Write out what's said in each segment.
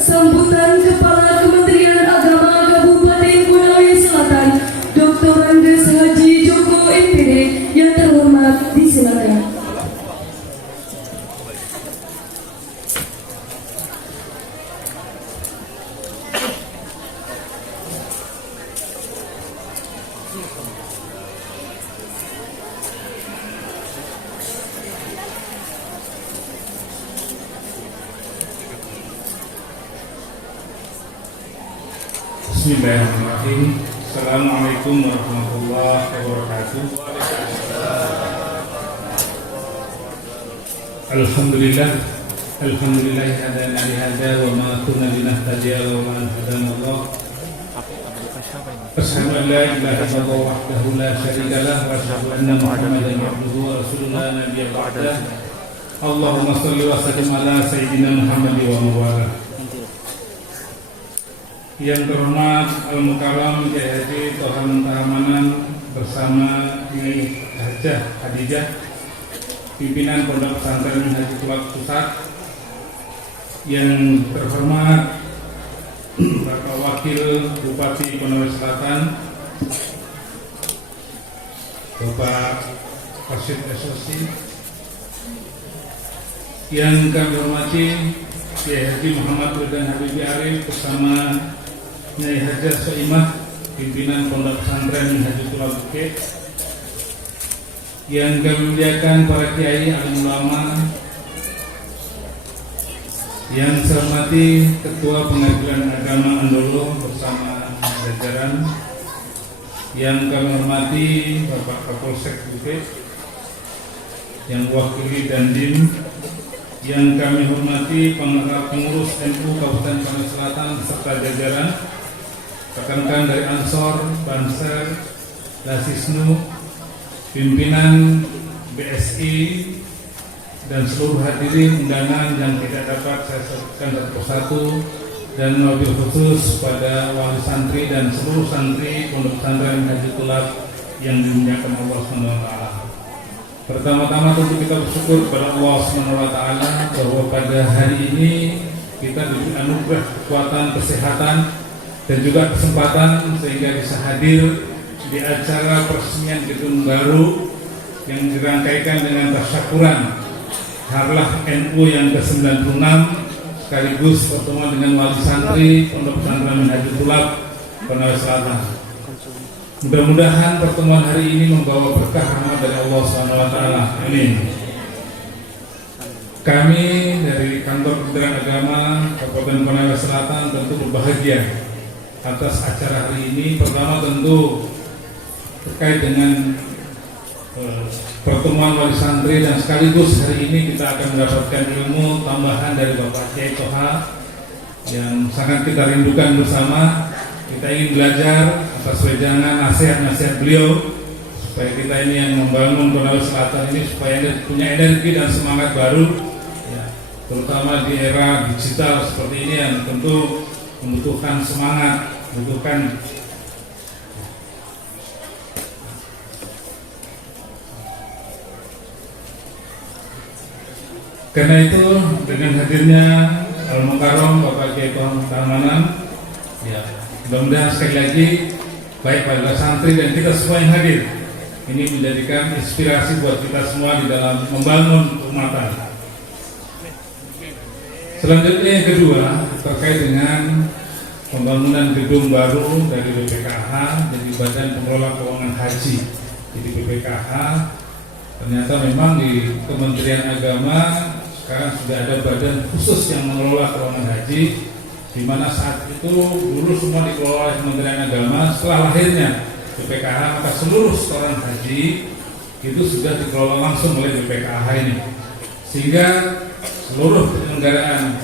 sambutan Kepala Kementerian Agama Kabupaten Konawe Selatan, Dr. Andes Haji Joko MPD. Yang terhormat, disilakan. Bismillahirrahmanirrahim. Assalamualaikum warahmatullahi wabarakatuh. Alhamdulillah hadana li hada wa ma kunna linahtadiya laula an hadana Allah. Asyhadu an la ilaha illallah wahdahu la syarika lah wa asyhadu anna Muhammadan abduhu wa rasuluhu nabiyya ba'dah. Allahumma shalli wa sallim ala sayyidina Muhammad wa mawalah. Yang terhormat Al-Mukarram Kiai Haji Toha Muntaha Manan bersama Nyai Hajah Khadijah, pimpinan Pondok Pesantren Haji Tulak Pusat. Yang terhormat Bapak Wakil Bupati Konawe Selatan, Bapak Wasid SOC. Yang kami hormati Kiai Haji Muhammad Wildan Habibie Arif bersama Nyai Hajah Soimah, pimpinan Pondok Pesantren Haji Tulak Bukit. Yang kami muliakan para kiai alim ulama, yang saya hormati Ketua Pengadilan Agama Andolo bersama jajaran, yang kami hormati Bapak Kapolsek Bukit, yang wakili Dandim, yang kami hormati pengurus NU Kabupaten Konawe Selatan serta jajaran, rekan-rekan dari Ansor, Banser, Lasisnu, pimpinan BSI, dan seluruh hadirin undangan yang tidak dapat saya sebutkan satu persatu, dan wabil khusus pada wali santri dan seluruh santri Pondok Pesantren Haji Tulak yang dimuliakan Allah SWT. Pertama-tama tentu kita bersyukur kepada Allah SWT bahwa pada hari ini kita diberi anugerah kekuatan, kesehatan, dan juga kesempatan sehingga bisa hadir di acara peresmian gedung baru yang dirangkaikan dengan tasyakuran Harlah NU yang ke-96 sekaligus pertemuan dengan wali santri Pondok Pesantren Haji Tulak Konawe Selatan. Mudah-mudahan pertemuan hari ini membawa berkah rahmat dari Allah SWT. Amin. Kami dari Kantor Kementerian Agama Kabupaten Konawe Selatan tentu berbahagia atas acara hari ini. Pertama tentu terkait dengan pertemuan wali santri, dan sekaligus hari ini kita akan mendapatkan ilmu tambahan dari Bapak Kiai Toha yang sangat kita rindukan bersama. Kita ingin belajar atas wejangan nasihat-nasihat beliau supaya kita ini yang membangun Konawe Selatan ini supaya punya energi dan semangat baru ya, terutama di era digital seperti ini yang tentu membutuhkan semangat, membutuhkan karena itu dengan hadirnya Al-Mukarram Bapak Kiai Toha Muntaha Manan ya, mudah-mudahan sekali lagi baik pada santri dan kita semua yang hadir ini menjadikan inspirasi buat kita semua di dalam membangun ummatan. Selanjutnya yang kedua terkait dengan pembangunan gedung baru dari BPKH, jadi Badan Pengelola Keuangan Haji. Jadi BPKH ternyata memang di Kementerian Agama sekarang sudah ada badan khusus yang mengelola keuangan haji, di mana saat itu dulu semua dikelola oleh Kementerian Agama. Setelah lahirnya BPKH maka seluruh setoran haji itu sudah dikelola langsung oleh BPKH ini, sehingga seluruh penyelenggaraan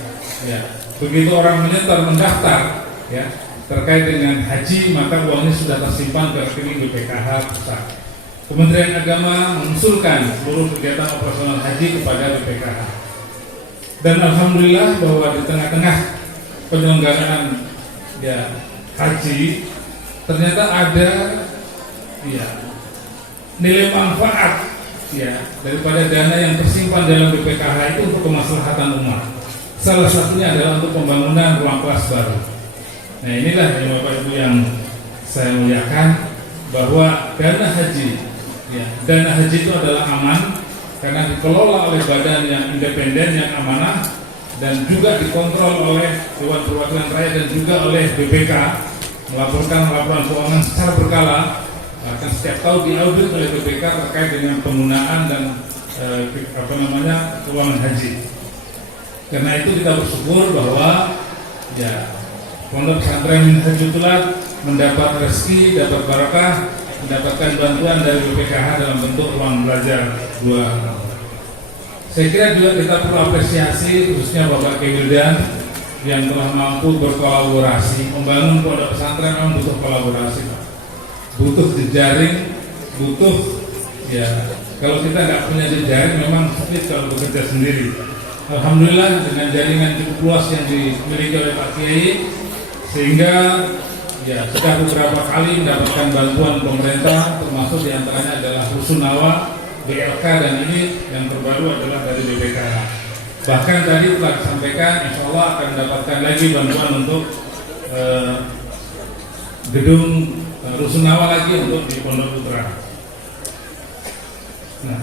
ya, begitu orang menyetor mendaftar ya terkait dengan haji maka uangnya sudah tersimpan ke rekening BPKH pusat. Kementerian Agama mengusulkan seluruh kegiatan operasional haji kepada BPKH, dan alhamdulillah bahwa di tengah-tengah penyelenggaraan ya haji ternyata ada ya nilai manfaat ya daripada dana yang tersimpan dalam BPKH itu untuk kemaslahatan umat, salah satunya adalah untuk pembangunan ruang kelas baru. Nah inilah yang Bapak Ibu yang saya muliakan, bahwa dana haji, dana haji itu adalah aman karena dikelola oleh badan yang independen, yang amanah, dan juga dikontrol oleh Dewan Perwakilan Rakyat dan juga oleh BPK, melaporkan laporan keuangan secara berkala, bahkan setiap tahun diaudit oleh BPK terkait dengan penggunaan dan keuangan haji. Karena itu kita bersyukur bahwa Pondok Pesantren Hajatullah mendapat rezeki, dapat barakah, mendapatkan bantuan dari BPKH dalam bentuk ruang belajar 2. Saya kira juga kita perlu apresiasi khususnya Bapak Kewildan yang telah mampu berkolaborasi membangun pondok pesantren. Memang butuh kolaborasi, Pak. Butuh jejaring, butuh kalau kita nggak punya jejaring memang sulit kalau bekerja sendiri. Alhamdulillah dengan jaringan cukup luas yang dimiliki oleh Pak Kiai, sehingga sudah beberapa kali mendapatkan bantuan pemerintah, termasuk diantaranya adalah Rusunawa, BLK, dan ini yang terbaru adalah dari BPK. Bahkan tadi telah disampaikan, insya Allah akan mendapatkan lagi bantuan untuk gedung Rusunawa lagi untuk di Pondok Putra. Nah,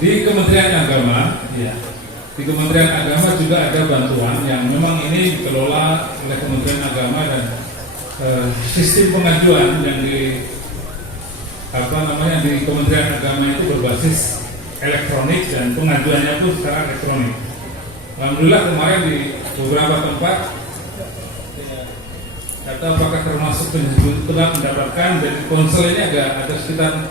di Kementerian Agama, di Kementerian Agama juga ada bantuan yang memang ini dikelola oleh Kementerian Agama, dan sistem pengajuan yang di Kementerian Agama itu berbasis elektronik dan pengajuannya pun secara elektronik. Alhamdulillah kemarin di beberapa tempat, kata apakah termasuk penjajah telah mendapatkan, dari konsel ini ada sekitar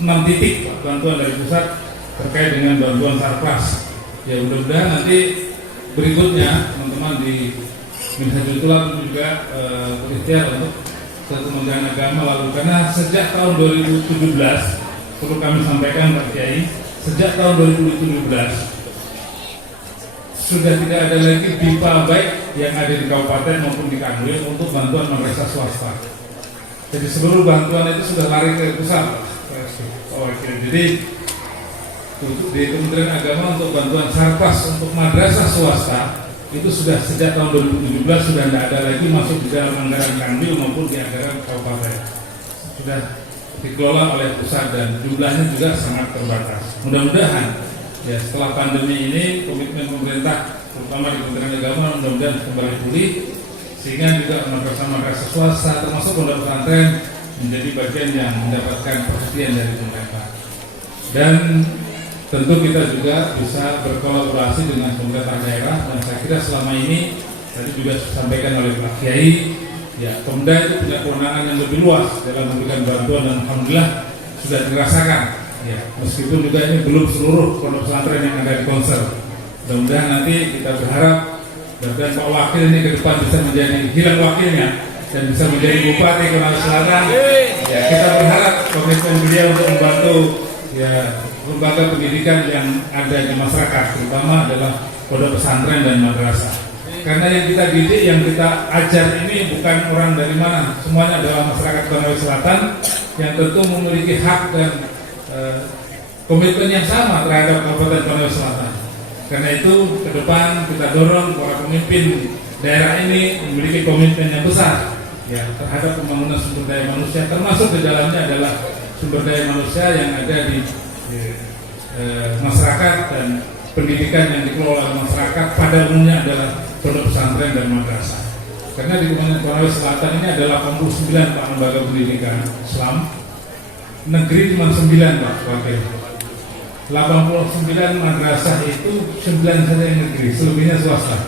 6 titik bantuan dari pusat terkait dengan bantuan sarpras. Mudah-mudahan nanti berikutnya teman-teman di Minhajatullah juga berikhtiar untuk ke Kementerian Agama lalu, karena sejak tahun 2017 perlu kami sampaikan Pak Kiai, sejak tahun 2017 sudah tidak ada lagi BIPA baik yang ada di kabupaten maupun di Kanwil untuk bantuan madrasah swasta. Jadi seluruh bantuan itu sudah lari ke pusat. Jadi di Kementerian Agama untuk bantuan sarpas untuk madrasah swasta itu sudah sejak tahun 2017 sudah tidak ada lagi masuk di dalam anggaran Kanwil maupun di anggaran kabupaten. Sudah dikelola oleh pusat dan jumlahnya juga sangat terbatas. Mudah-mudahan setelah pandemi ini komitmen pemerintah terutama di Kementerian Agama mudah-mudahan kembali pulih, sehingga juga madrasah-madrasah swasta termasuk pondok pesantren menjadi bagian yang mendapatkan perhatian dari pemerintah. Dan tentu kita juga bisa berkolaborasi dengan pemerintah daerah, dan saya kira selama ini tadi juga disampaikan oleh Pak Kiai, Pemda itu punya kewenangan yang lebih luas dalam memberikan bantuan, dan alhamdulillah sudah dirasakan. Meskipun juga ini belum seluruh pondok pesantren yang ada di konser. Mudah-mudahan nanti kita berharap dan Pak Wakil ini ke depan bisa menjadi hilang wakilnya dan bisa menjadi Bupati Konawe Selatan. Kita berharap komitmen beliau untuk membantu lembaga pendidikan yang ada di masyarakat, terutama adalah pondok pesantren dan madrasah. Karena yang kita didik, yang kita ajar ini bukan orang dari mana, semuanya adalah masyarakat Konawe Selatan yang tentu memiliki hak dan komitmen yang sama terhadap Kabupaten Konawe Selatan. Karena itu ke depan kita dorong para pemimpin daerah ini memiliki komitmen yang besar terhadap pembangunan sumber daya manusia, termasuk di dalamnya adalah sumber daya manusia yang ada di masyarakat, dan pendidikan yang dikelola masyarakat pada umumnya adalah pondok pesantren dan madrasah. Karena di Konawe Selatan ini ada 89 Pak lembaga pendidikan Islam, negeri cuma 9 Pak Wakil. 89 madrasah itu 9 saja yang negeri, selebihnya swasta.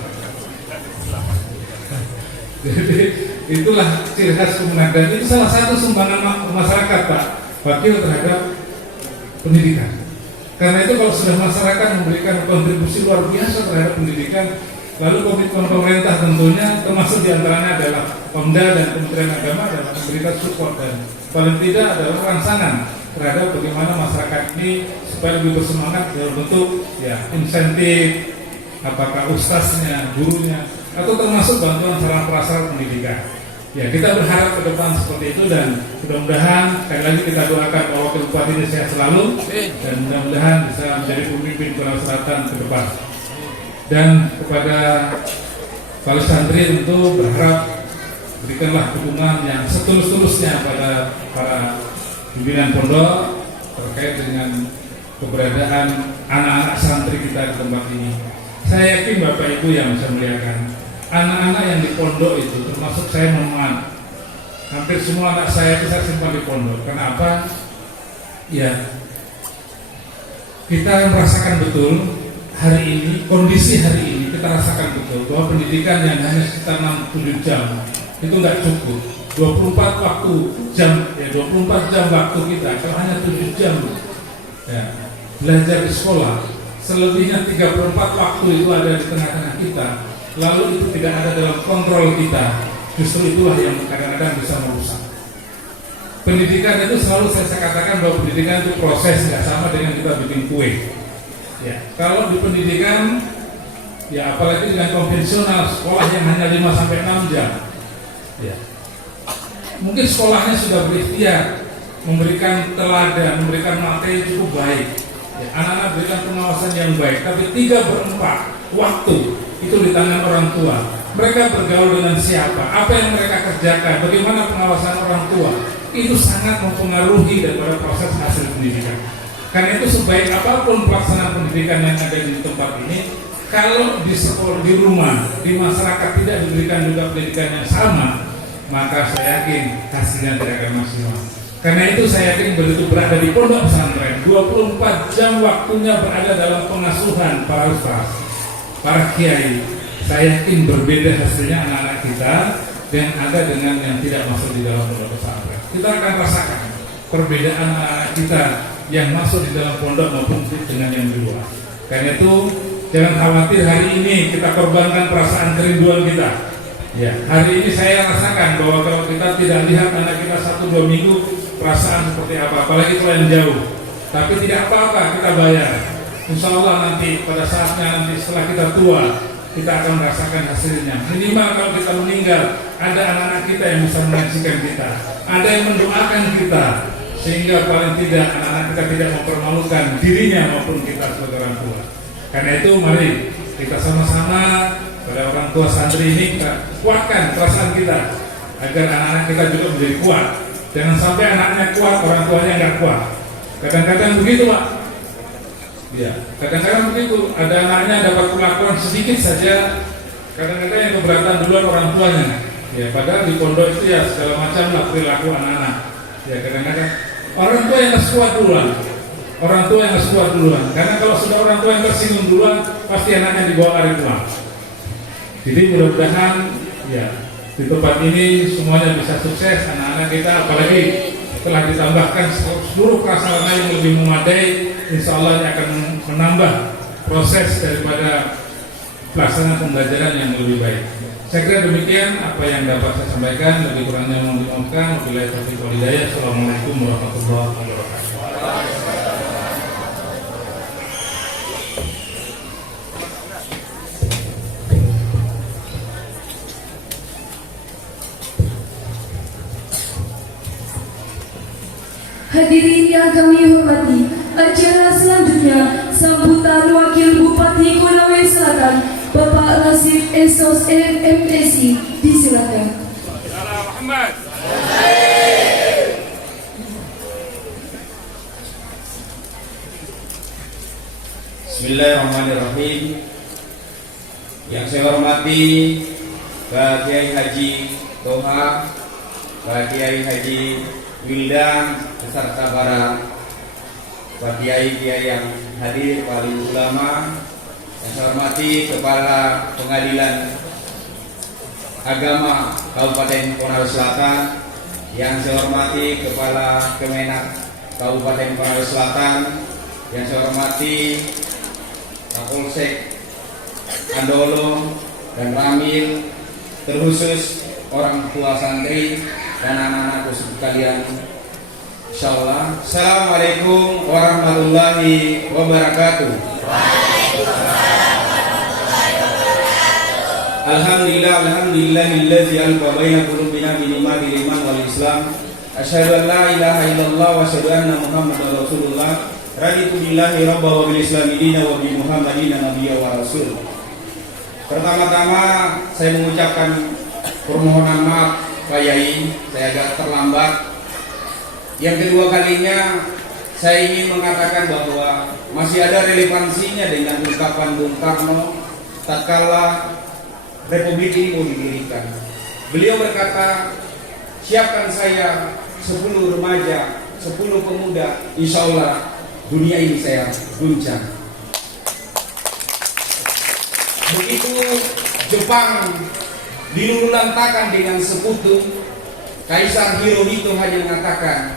Jadi itulah ciri khas kemenangan. Itu salah satu sumbangan masyarakat Pak Wakil terhadap pendidikan. Karena itu kalau sudah masyarakat memberikan kontribusi luar biasa terhadap pendidikan, lalu komitmen pemerintah tentunya termasuk diantaranya adalah Pemda dan Kementerian Agama dalam memberikan support, dan paling tidak adalah rangsangan terhadap bagaimana masyarakat ini supaya lebih bersemangat dalam bentuk insentif, apakah ustaznya, gurunya, atau termasuk bantuan sarana prasarana pendidikan. Kita berharap ke depan seperti itu, dan mudah-mudahan sekali lagi kita doakan bahwa Wakil Bupati ini sehat selalu, dan mudah-mudahan bisa menjadi pemimpin Konawe Selatan ke depan. Dan kepada para santri tentu berharap berikanlah dukungan yang setulus-tulusnya pada para pimpinan pondok terkait dengan keberadaan anak-anak santri kita di tempat ini. Saya yakin Bapak Ibu yang bisa melihatkan anak-anak yang di pondok itu, termasuk saya memuat, hampir semua anak saya itu saya simpan di pondok. Kenapa? Ya, kita merasakan betul hari ini, kondisi hari ini kita rasakan betul bahwa pendidikan yang hanya sekitar 6-7 jam itu nggak cukup. 24 waktu jam, ya 24 jam waktu kita, kalau hanya 7 jam ya, belajar di sekolah, selebihnya 34 waktu itu ada di tengah-tengah kita, lalu itu tidak ada dalam kontrol kita. Justru itulah yang kadang-kadang bisa merusak. Pendidikan itu selalu saya katakan bahwa pendidikan itu proses, nggak sama dengan kita bikin kue. Ya, kalau di pendidikan, ya apalagi dengan konvensional sekolah yang hanya 5-6 jam, ya, mungkin sekolahnya sudah berikhtiar memberikan teladan, memberikan materi cukup baik. Ya, anak-anak berikan pengawasan yang baik, tapi 3/4 waktu itu di tangan orang tua. Mereka bergaul dengan siapa, apa yang mereka kerjakan, bagaimana pengawasan orang tua, itu sangat mempengaruhi daripada proses hasil pendidikan. Karena itu sebaik apapun pelaksanaan pendidikan yang ada di tempat ini, kalau di sekolah, di rumah, di masyarakat tidak diberikan juga pendidikan yang sama, maka saya yakin hasilnya tidak akan maksimal. Karena itu saya yakin begitu berada di pondok pesantren, 24 jam waktunya berada dalam pengasuhan para ustaz, para kiai. Saya yakin berbeda hasilnya anak-anak kita yang ada dengan yang tidak masuk di dalam pondok pesantren. Kita akan rasakan perbedaan anak-anak kita yang masuk di dalam pondok maupun dengan yang di luar. Karena itu jangan khawatir hari ini kita korbankan perasaan kerinduan kita. Ya, hari ini saya rasakan bahwa kalau kita tidak lihat anak kita 1-2 minggu, perasaan seperti apa, apalagi kalau yang jauh. Tapi tidak apa-apa, kita bayar. Insya Allah nanti pada saatnya nanti setelah kita tua, kita akan merasakan hasilnya. Minimal kalau kita meninggal, ada anak-anak kita yang bisa menyaksikan kita, ada yang mendoakan kita, sehingga paling tidak anak-anak kita tidak mempermalukan dirinya maupun kita sebagai orang tua. Karena itu mari kita sama-sama pada orang tua santri ini kita kuatkan perasaan kita agar anak-anak kita juga menjadi kuat. Jangan sampai anaknya kuat, orang tuanya nggak kuat. Kadang-kadang begitu Pak. Ya, kadang-kadang begitu. Ada anaknya dapat perlakuan sedikit saja, kadang-kadang yang keberatan duluan orang tuanya. Ya, padahal di pondok itu ya segala macam lah perilaku anak-anak. Ya, kadang-kadang orang tua yang nggak kuat duluan. Orang tua yang nggak kuat duluan. Karena kalau sudah orang tua yang tersinggung duluan, pasti anaknya dibawa lari pulang. Jadi mudah-mudahan ya di tempat ini semuanya bisa sukses anak-anak kita, apalagi setelah ditambahkan seluruh prasarana yang lebih memadai, insya Allah ini akan menambah proses daripada pelaksanaan pembelajaran yang lebih baik. Saya kira demikian apa yang dapat saya sampaikan, lebih kurangnya mohon dimaafkan. Wabillahi taufiq wal hidayah. Assalamualaikum warahmatullahi wabarakatuh. Hadirin yang kami hormati, acara selanjutnya sambutan Wakil Bupati Konawe Selatan, Bapak Rasid Esos MSI, disilakan. Bismillahirrahmanirrahim. Yang saya hormati Pak Kiai Haji Toha, Pak Kiai Haji Wildan beserta para Pak Kiai-Kiai yang hadir, para ulama. Yang saya hormati Kepala Pengadilan Agama Kabupaten Konawe Selatan. Yang saya hormati Kepala Kemenak Kabupaten Konawe Selatan. Yang saya hormati Kapolsek Andolo dan Ramil, terkhusus orang tua santri dan anak-anakku sekalian. Insyaallah. Assalamualaikum warahmatullahi wabarakatuh. Alhamdulillahillazi alqa baina qulubina bi ni'matil iman wal islam. Asyhadu an la ilaha illallah wa asyhadu anna Muhammadar Rasulullah. Raditu billahi rabba wa bil islami dina wa bi Muhammadin nabiyya wa rasul. Pertama-tama saya mengucapkan permohonan maaf Pak Yai, saya agak terlambat. Yang kedua kalinya saya ingin mengatakan bahwa masih ada relevansinya dengan ungkapan Bung Karno tatkala Republik ini mau didirikan. Beliau berkata, siapkan saya 10 remaja, 10 pemuda, insya Allah dunia ini saya guncang. Begitu Jepang dilululantakan dengan sekutu, Kaisar Hirohito hanya mengatakan,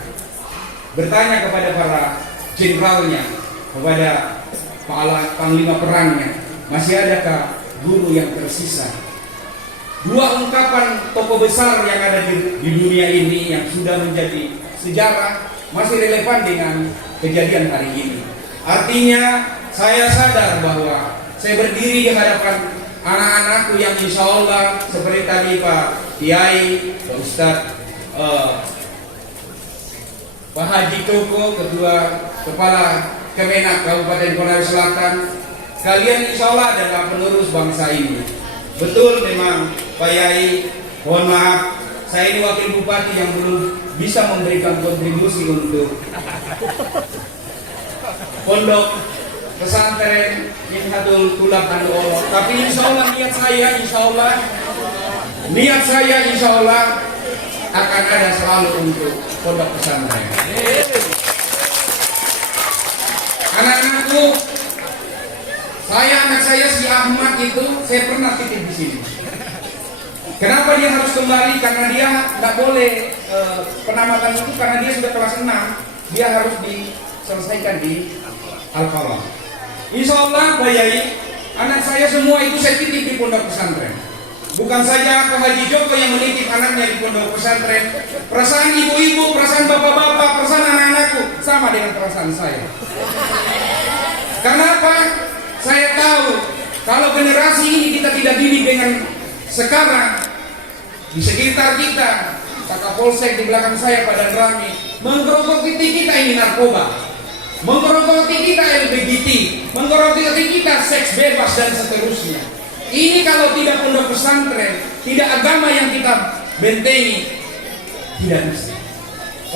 bertanya kepada para jenderalnya, kepada panglima perangnya, masih adakah guru yang tersisa? Dua ungkapan tokoh besar yang ada di dunia ini yang sudah menjadi sejarah masih relevan dengan kejadian hari ini. Artinya saya sadar bahwa saya berdiri di hadapan anak-anakku yang insya Allah seperti tadi Pak Kiai, Pak Ustadz, Pak Haji Toko, Ketua Kepala Kemenak Kabupaten Konawe Selatan. Kalian insya Allah adalah penerus bangsa ini. Betul memang Pak Yai, mohon maaf, saya ini wakil bupati yang belum bisa memberikan kontribusi untuk pondok pesantren Minhatul Tulab Allah. Tapi insya Allah niat saya insya Allah akan ada selalu untuk pondok pesantren. Anak-anakku, anak saya si Ahmad itu saya pernah titip di sini. Kenapa dia harus kembali? Karena dia nggak boleh penamatan itu karena dia sudah kelas 6, dia harus diselesaikan di Al-Falah. Insya Allah Pak Yai, anak saya semua itu saya titip di pondok pesantren. Bukan saja Pak Haji Joko yang menitip anaknya di pondok pesantren. Perasaan ibu-ibu, perasaan bapak-bapak, perasaan anak-anakku sama dengan perasaan saya. Kenapa? Saya tahu kalau generasi ini kita tidak didik dengan sekarang, di sekitar kita, Pak Kapolsek di belakang saya pada Rami, menggerogoti kita ini narkoba, menggerogoti kita LGBT, menggerogoti kita seks bebas dan seterusnya. Ini kalau tidak pondok pesantren, tidak agama yang kita bentengi, tidak bisa.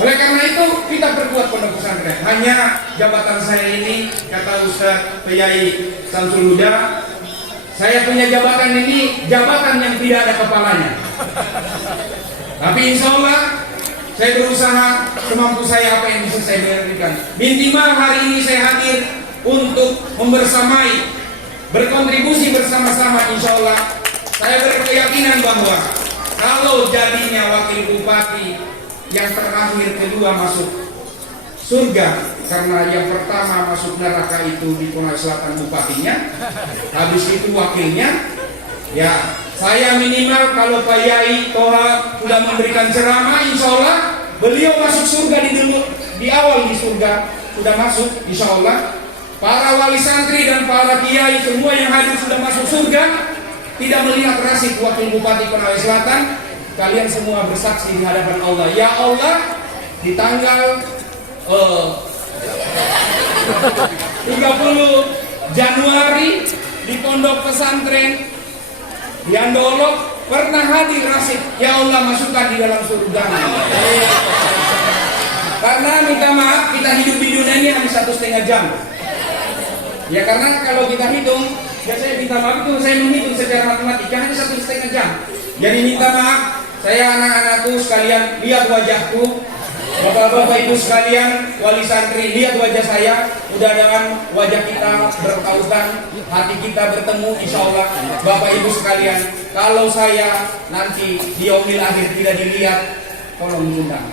Oleh karena itu kita perkuat pondok pesantren. Hanya jabatan saya ini, kata Ustaz Kiai Samsul Huda, saya punya jabatan ini jabatan yang tidak ada kepalanya. Tapi insya Allah saya berusaha semampu saya apa yang bisa saya berikan. Minimal hari ini saya hadir untuk membersamai, berkontribusi bersama-sama. Insya Allah saya berkeyakinan bahwa kalau jadinya wakil bupati yang terakhir kedua masuk surga, karena yang pertama masuk neraka itu di Konawe Selatan bupatinya, habis itu wakilnya, ya saya minimal kalau Pak Yai Toha sudah memberikan ceramah, insya Allah beliau masuk surga di awal di surga sudah masuk, insya Allah. Para wali santri dan para kiai semua yang hadir sudah masuk surga, tidak melihat nasib wakil bupati Konawe Selatan. Kalian semua bersaksi di hadapan Allah. Ya Allah, di tanggal 30 Januari di pondok pesantren di Andolo pernah hadir nasib. Ya Allah, masukkan di dalam surga. Karena minta maaf kita hidup di dunia ini hanya 1,5 jam. Ya karena kalau kita hitung, ya saya minta maaf itu saya menghitung secara matematika hanya 1,5 jam. Jadi minta maaf, saya anak-anakku sekalian lihat wajahku, bapak-bapak ibu sekalian, wali santri lihat wajah saya, mudah-mudahan wajah kita bertautan, hati kita bertemu, insya Allah. Bapak ibu sekalian, kalau saya nanti di yaumil akhir tidak dilihat, tolong diundang.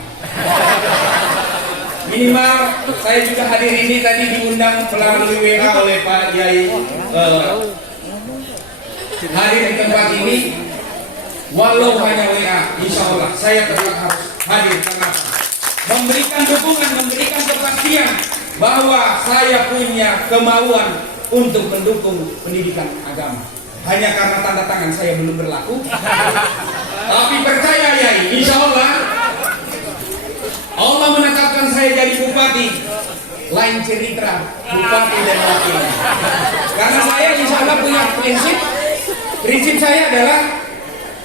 Minimal saya juga hadir ini tadi diundang melalui WA oleh Pak Yai hadir di tempat ini. Walau hanya WA, insya Allah saya tetap harus hadir karena memberikan dukungan, memberikan kepastian bahwa saya punya kemauan untuk mendukung pendidikan agama. Hanya karena tanda tangan saya belum berlaku, tapi percaya ya, insya Allah Allah menetapkan saya jadi bupati. Lain cerita bupati dan wakil. Karena saya insya Allah punya prinsip prinsip saya adalah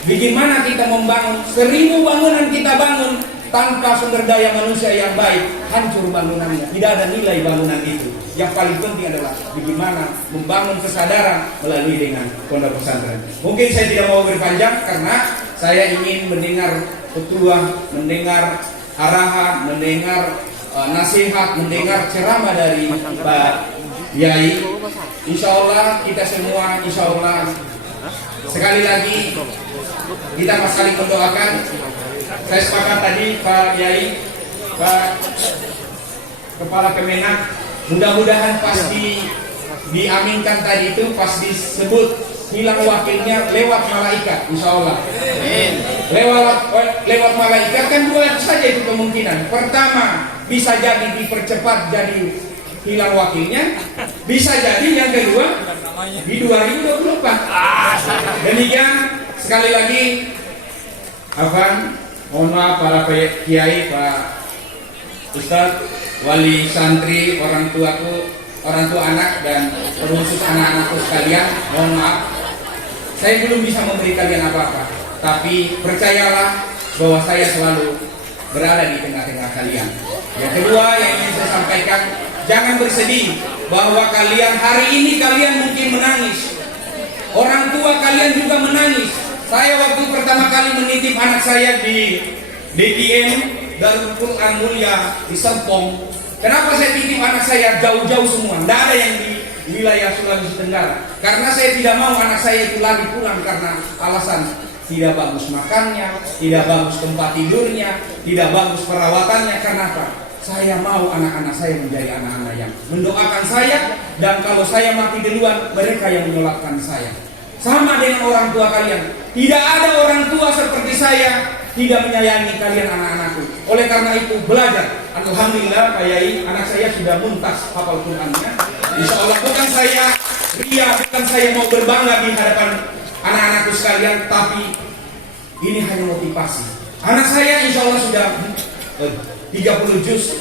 bagaimana kita membangun. 1000 bangunan kita bangun tanpa sumber daya manusia yang baik, hancur bangunannya. Tidak ada nilai bangunan itu. Yang paling penting adalah bagaimana membangun kesadaran melalui dengan pondok pesantren. Mungkin saya tidak mau berpanjang karena saya ingin mendengar petua, mendengar arahan, mendengar nasihat, mendengar ceramah dari Pak Yai. Insya Allah kita semua, insya Allah sekali lagi kita saling mendoakan. Saya sepakat tadi Pak Yai, Pak Kepala Kemenak, mudah-mudahan pasti diaminkan tadi itu, pas disebut hilang wakilnya lewat malaikat, insya Allah. Lewat malaikat kan 2 saja itu kemungkinan. Pertama, bisa jadi dipercepat jadi hilang wakilnya, bisa jadi yang kedua di 2024. Demikian sekali lagi, mohon maaf para kiai, Pak Ustadz, wali santri, orang tua anak dan terkhusus anak-anakku sekalian, mohon maaf saya belum bisa memberi kalian apa-apa, tapi percayalah bahwa saya selalu berada di tengah-tengah kalian. Yang kedua yang ingin saya sampaikan, jangan bersedih bahwa kalian hari ini kalian mungkin menangis, orang tua kalian juga menangis. Saya waktu pertama kali menitip anak saya di DDM Darul Quran Mulia di Serpong, kenapa saya titip anak saya jauh-jauh semua? Tidak ada yang di wilayah Sulawesi Tenggara, karena saya tidak mau anak saya itu lari pulang karena alasan tidak bagus makannya, tidak bagus tempat tidurnya, tidak bagus perawatannya. Kenapa? Saya mau anak-anak saya menjadi anak-anak yang mendoakan saya, dan kalau saya mati duluan, mereka yang menyolatkan saya. Sama dengan orang tua kalian, tidak ada orang tua seperti saya tidak menyayangi kalian anak-anakku. Oleh karena itu belajar. Alhamdulillah Pak Yai, anak saya sudah muntas hafal Qurannya. Insya Allah, bukan saya ria, bukan saya mau berbangga di hadapan anak-anakku sekalian, tapi ini hanya motivasi. Anak saya insya Allah sudah 30 juz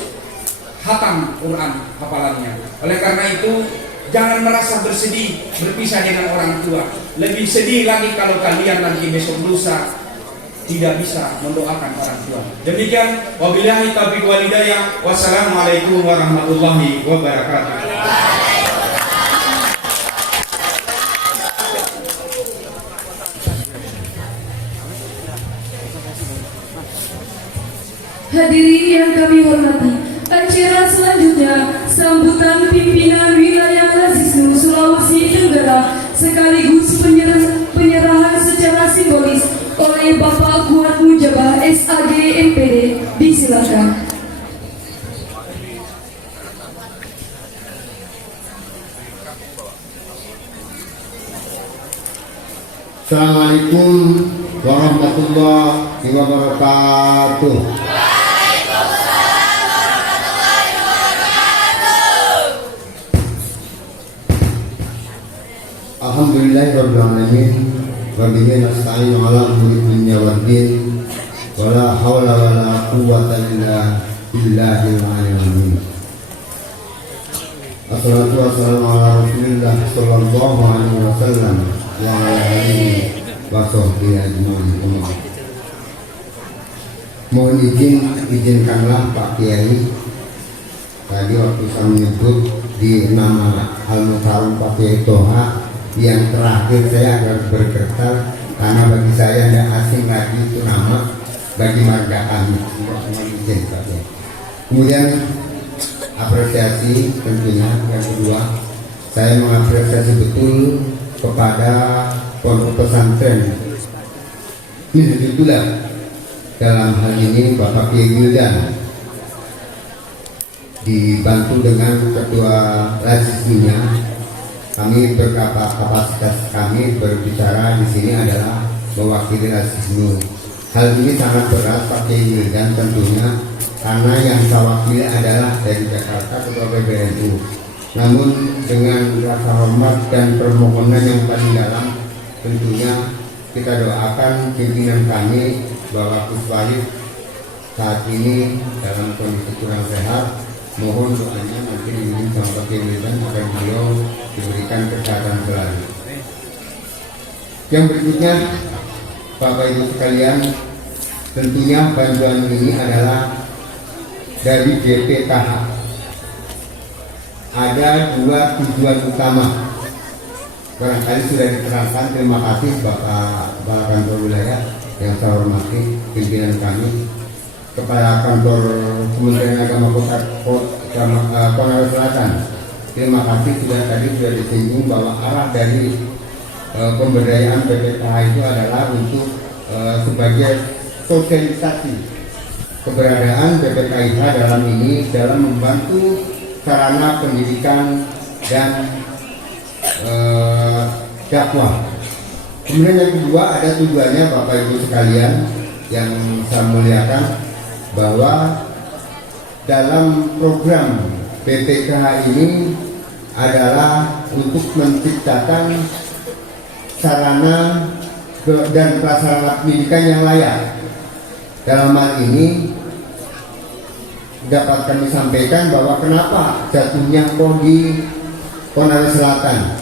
hatam Quran hafalannya. Oleh karena itu jangan merasa bersedih berpisah dengan orang tua. Lebih sedih lagi kalau kalian nanti besok lusa tidak bisa mendoakan orang tua. Demikian, wabillahi taufiq wal hidayah. Wassalamualaikum warahmatullahi wabarakatuh. Hadirin yang kami hormati, acara selanjutnya sambutan pimpinan wilayah Lazisnu Sulawesi Tenggara sekaligus penyerahan secara simbolis oleh Bapak Kuat Mujabah SAG MPD. Disilakan. Assalamualaikum warahmatullahi wabarakatuh. Alhamdulillahirabbil alamin. Wa bihi nasta'inu ala umuri dunya waddin. Wa la haula wa la quwwata illa billahil aliyyil azim. Assalatu wassalamu ala Rasulillah sallallahu alaihi wasallam wa ala alihi wa sahbihi ajma'in. Mohon izinkanlah Pak Kiai, tadi waktu saya menyebut di nama Al-Mukarram Pak Kiai Toha, yang terakhir saya agak bergetar karena bagi saya tidak asing lagi itu nama bagi marga kami. Kemudian apresiasi tentunya yang kedua, saya mengapresiasi betul kepada pondok pesantren Mihdutullah, dalam hal ini Bapak Kiai Wildan, dibantu dengan ketua Lazisnya. Kami kapasitas kami berbicara di sini adalah mewakili Lazisnu. Hal ini sangat berat Pak Kiai Wildan tentunya, karena yang saya wakili adalah dari Jakarta Ketua PBNU. Namun dengan rasa hormat dan permohonan yang paling dalam, tentunya kita doakan pimpinan kami bahwa Gus Wahid saat ini dalam kondisi kurang sehat. Mohon doanya nanti dibimbing sama Pak Kiai Wildan agar beliau diberikan kesehatan selalu. Yang berikutnya, Bapak Ibu sekalian, tentunya bantuan ini adalah dari BPKH. Ada dua tujuan utama. Barangkali sudah diterangkan. Terima kasih Bapak Kepala Kantor Wilayah yang saya hormati, pimpinan kami, Kepala Kantor Kementerian Agama Konawe Selatan. Terima kasih sudah disinggung bahwa arah dari pemberdayaan BPKH itu adalah untuk sebagai sosialisasi keberadaan BPKH dalam membantu sarana pendidikan dan dakwah. Kemudian yang kedua, ada tujuannya Bapak Ibu sekalian yang saya muliakan, bahwa dalam program BPKH ini adalah untuk menciptakan sarana dan prasarana pendidikan yang layak. Dalam hal ini dapat kami sampaikan bahwa kenapa jatuhnya kok di Konawe Selatan.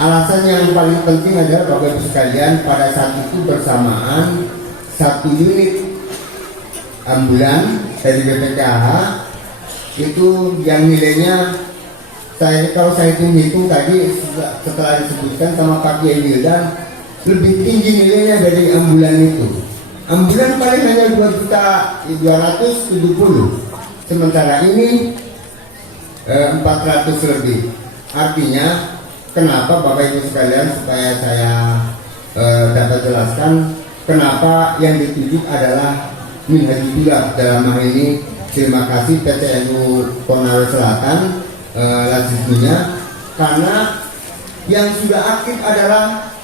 Alasan yang paling penting adalah Bapak Ibu sekalian, pada saat itu bersamaan satu unit ambulan dari BPKH itu yang nilainya, kalau saya hitung tadi setelah disebutkan sama Pak Kiai Wildan, lebih tinggi nilainya dari ambulan itu. Ambulan paling hanya 2.270, sementara ini 400 lebih. Artinya, kenapa Bapak Ibu sekalian, supaya saya dapat jelaskan kenapa yang dituju adalah Minhajullah dalam hal ini. Terima kasih PTNU Konawe Selatan lazisnya, karena yang sudah aktif adalah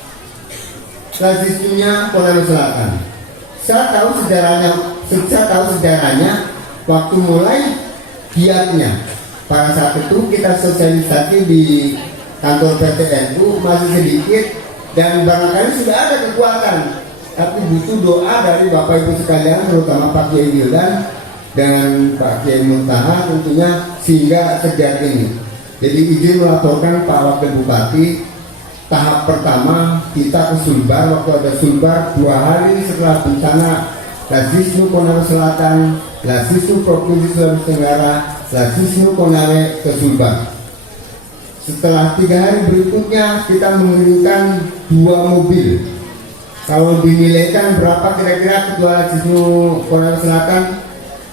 lazisnya Konawe Selatan. Saya tahu sejarahnya waktu mulai giatnya. Pada saat itu kita sosialisasi di kantor PTNU masih sedikit dan barangkali sudah ada kekuatan, tapi butuh doa dari Bapak Ibu sekalian, terutama Pak Kiai Wildan dengan Pak Kiai Muntaha tentunya, sehingga sejak ini. Jadi izin melaporkan Pak Wakil Bupati, tahap pertama kita ke Sulbar. Waktu ada Sulbar 2 hari setelah bencana Lazisnu Konawe Selatan, Lazisnu Provinsi Sulawesi Tenggara, Lazisnu Konawe ke Sulbar. Setelah 3 hari berikutnya kita mengirimkan 2 mobil. Kalau dinilaikan berapa kira-kira ketua Lazisnu Konawe Selatan?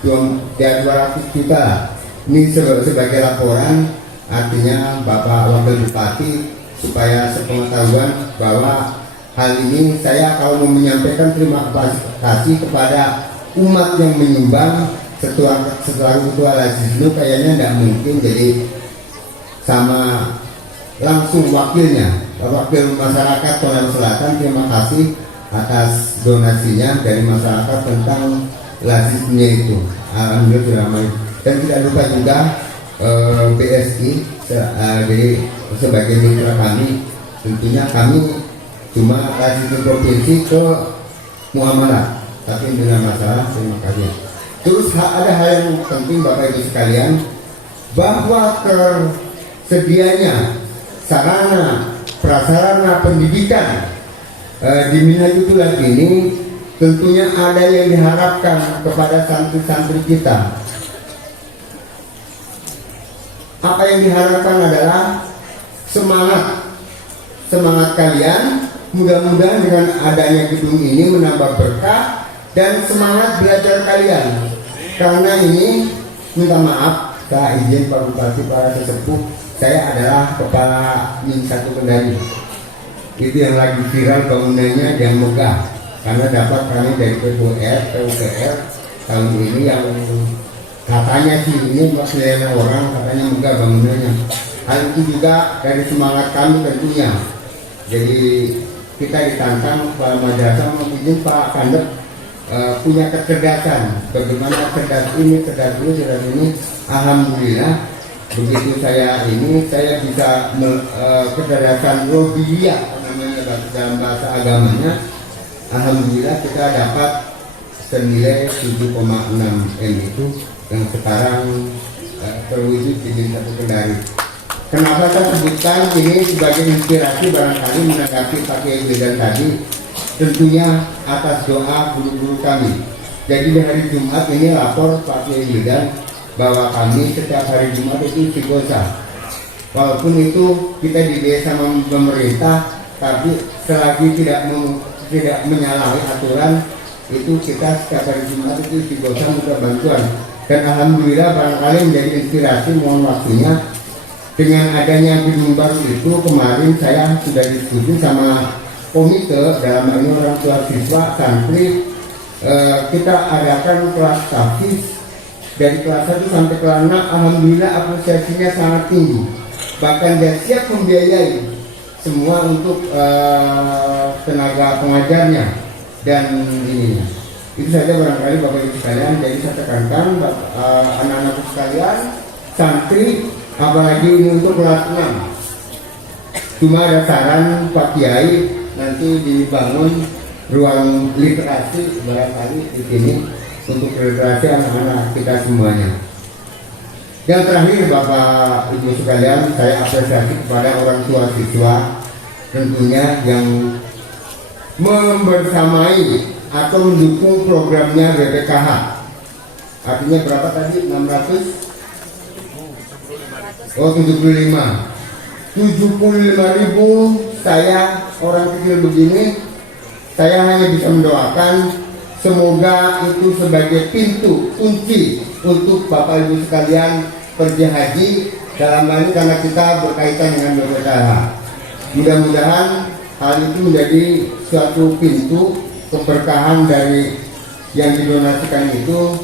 200 juta. Ini sebagai laporan, artinya Bapak Wakil Bupati, supaya sepengetahuan bahwa hal ini saya kalau mau menyampaikan terima kasih kepada umat yang menyumbang. Setelah ketua Lazisnu kayaknya tidak mungkin, jadi sama langsung wakilnya, wakil masyarakat Konawe Selatan, terima kasih atas donasinya dari masyarakat tentang lazisnya itu. Alhamdulillah ramai. Dan tidak lupa juga BSI jadi sebagai mitra kami, tentunya kami cuma lazis provinsi ke muamalah, tapi dengan masalah. Terima kasih. Terus ada hal yang penting Bapak Ibu sekalian, bahwa tersedianya sarana prasarana pendidikan di Minhajullah ini tentunya ada yang diharapkan kepada santri-santri kita. Apa yang diharapkan adalah semangat kalian. Mudah-mudahan dengan adanya gedung ini menambah berkah dan semangat belajar kalian. Karena ini, minta maaf, saya izin Pak Bupati, para sesepuh, saya adalah kepala Min 1 Kendari. Itu yang lagi viral bangunannya yang megah, karena dapat kami dari PUPR tahun ini yang katanya sih ini maksudnya orang katanya megah bangunannya. Hal itu juga dari semangat kami tentunya. Jadi kita ditantang Pak Madrasah mungkin Pak Kandep punya kecerdasan, bagaimana cerdas ini, cerdas ini. Alhamdulillah begitu saya bisa kecerdasan rohiyah namanya dalam bahasa agamanya. Alhamdulillah kita dapat senilai 7,6 M itu yang sekarang terwujud di Min 1 Kendari. Kenapa saya sebutkan ini sebagai inspirasi barangkali menanggapi Pak Kiai Wildan tadi, tentunya atas doa guru-guru kami. Jadi di hari Jumat ini lapor Pak Kiai Wildan bahwa kami setiap hari Jumat itu istighosah. Walaupun itu kita dibiayai sama pemerintah, tapi selagi tidak menyalahi aturan, itu kita setiap hari Jumat itu istighosah minta bantuan. Dan alhamdulillah barangkali menjadi inspirasi, mohon waktunya. Dengan adanya gedung baru itu, kemarin saya sudah diskusi sama komite, dalam hal ini orang tua siswa, santri, kita adakan kelas tahfiz dari kelas 1 sampai kelas 6. Alhamdulillah apresiasinya sangat tinggi, bahkan dia siap membiayai semua untuk tenaga pengajarnya dan ininya. Itu saja barangkali Bapak Ibu sekalian. Jadi saya tekankan anak-anak sekalian, santri, apalagi ini untuk kelas 6. Cuma ada saran Pak Kiai, nanti dibangun ruang literasi barangkali di sini untuk literasi anak-anak kita semuanya. Yang terakhir Bapak Ibu sekalian, saya apresiasi kepada orang tua siswa tentunya yang membersamai atau mendukung programnya BPKH. Artinya berapa tadi? 600? Oh, 75.000. Saya orang kecil begini, saya hanya bisa mendoakan semoga itu sebagai pintu kunci untuk Bapak Ibu sekalian pergi haji, dalam hal ini karena kita berkaitan dengan BPKH. Mudah-mudahan hal itu menjadi suatu pintu keberkahan dari yang didonasikan itu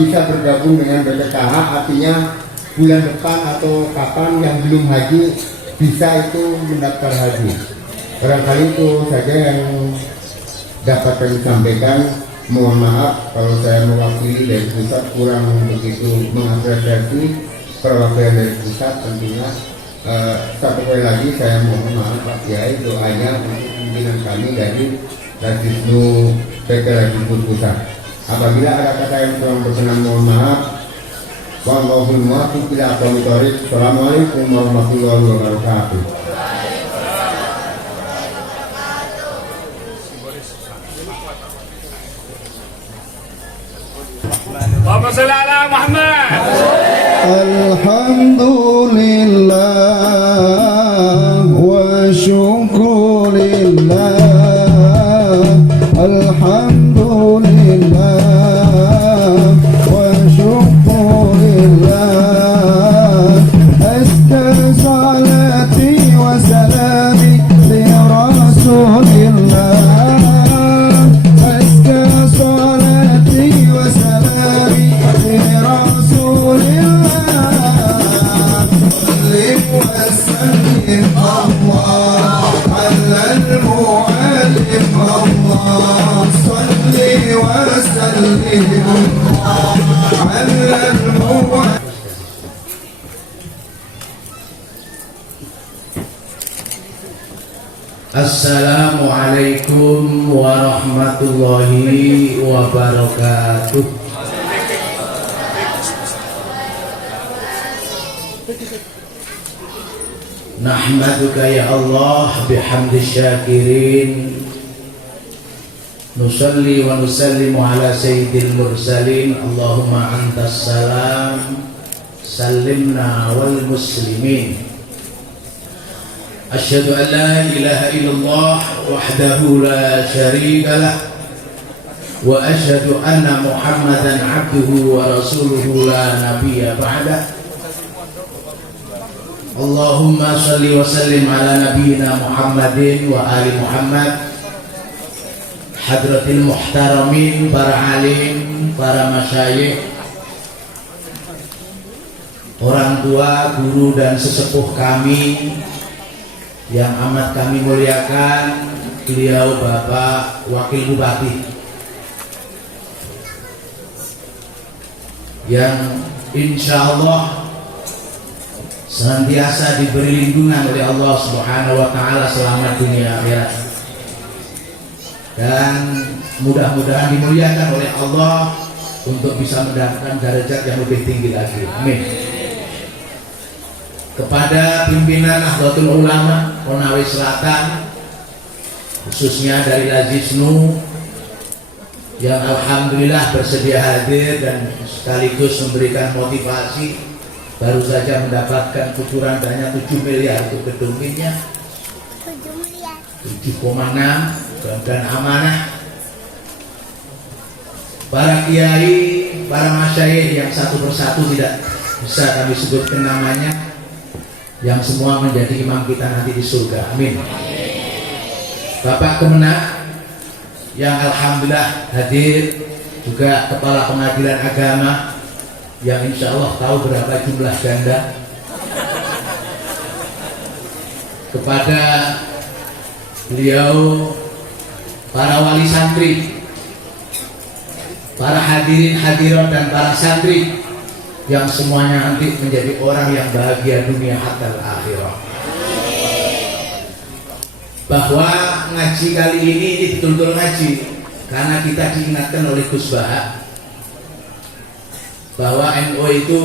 bisa bergabung dengan BPKH, artinya bulan depan atau kapan yang belum haji bisa itu mendaftar haji. Barangkali itu saja yang dapat kami sampaikan. Mohon maaf kalau saya mewakili dari pusat kurang begitu mengapresiasi perwakilan dari pusat. Tentunya satu kali lagi saya mohon maaf Pak Kiai, doanya untuk pimpinan kami dari Radisnu PT Radisnu Pusat. Apabila ada kata yang kurang berkenan mohon maaf. Wallahul muwaffiq ila aqwamit thoriq. Assalamualaikum warahmatullahi wabarakatuh. Allahumma shalli ala Muhammad. Alhamdulillah wa syukurillah. Alhamdulillah wa syukurillah. Azka salati wa salami li Rasulillah. Azka salati wa salami li Rasulillah. Sallim wa sallim Allah ala al-mu'allim Allah. Salli wa sallim ala al-mu'allim. Assalamualaikum warahmatullahi wabarakatuh. Nahmaduka ya Allah bihamdi syakirin. Nusalli wa nusallimu ala sayyidil mursalin. Allahumma antas salam, sallimna wal muslimin. Asyhadu an la ilaha illallah wahdahu la syarika lah, wa asyhadu anna Muhammadan abduhu wa rasuluhu la nabiyya ba'dah. Allahumma shalli wa sallim ala nabiyyina Muhammadin wa ali Muhammad. Hadratil muhtaramin, para alim, para masyayikh, orang tua, guru dan sesepuh kami yang amat kami muliakan, beliau Bapak Wakil Bupati yang insya Allah senantiasa diberi lindungan oleh Allah Subhanahu wa Ta'ala selama dunia akhirat, dan mudah-mudahan dimuliakan oleh Allah untuk bisa mendapatkan derajat yang lebih tinggi lagi. Amin. kepada pimpinan Nahdlatul Ulama Konawe Selatan, khususnya dari Lazisnu yang alhamdulillah bersedia hadir dan sekaligus memberikan motivasi, baru saja mendapatkan kucuran dana 7 miliar untuk gedung minyak 7,6 dan amanah. Para kiai, para masyayikh yang satu persatu tidak bisa kami sebutkan namanya, yang semua menjadi imam kita nanti di surga, amin. Bapak Kemenak yang alhamdulillah hadir, juga Kepala Pengadilan Agama yang insya Allah tahu berapa jumlah ganda, kepada beliau, para wali santri, para hadirin hadirat dan para santri yang semuanya nanti menjadi orang yang bahagia dunia hatta akhirat. Bahwa ngaji kali ini betul-betul ngaji karena kita diingatkan oleh Gus Bahak bahwa NU itu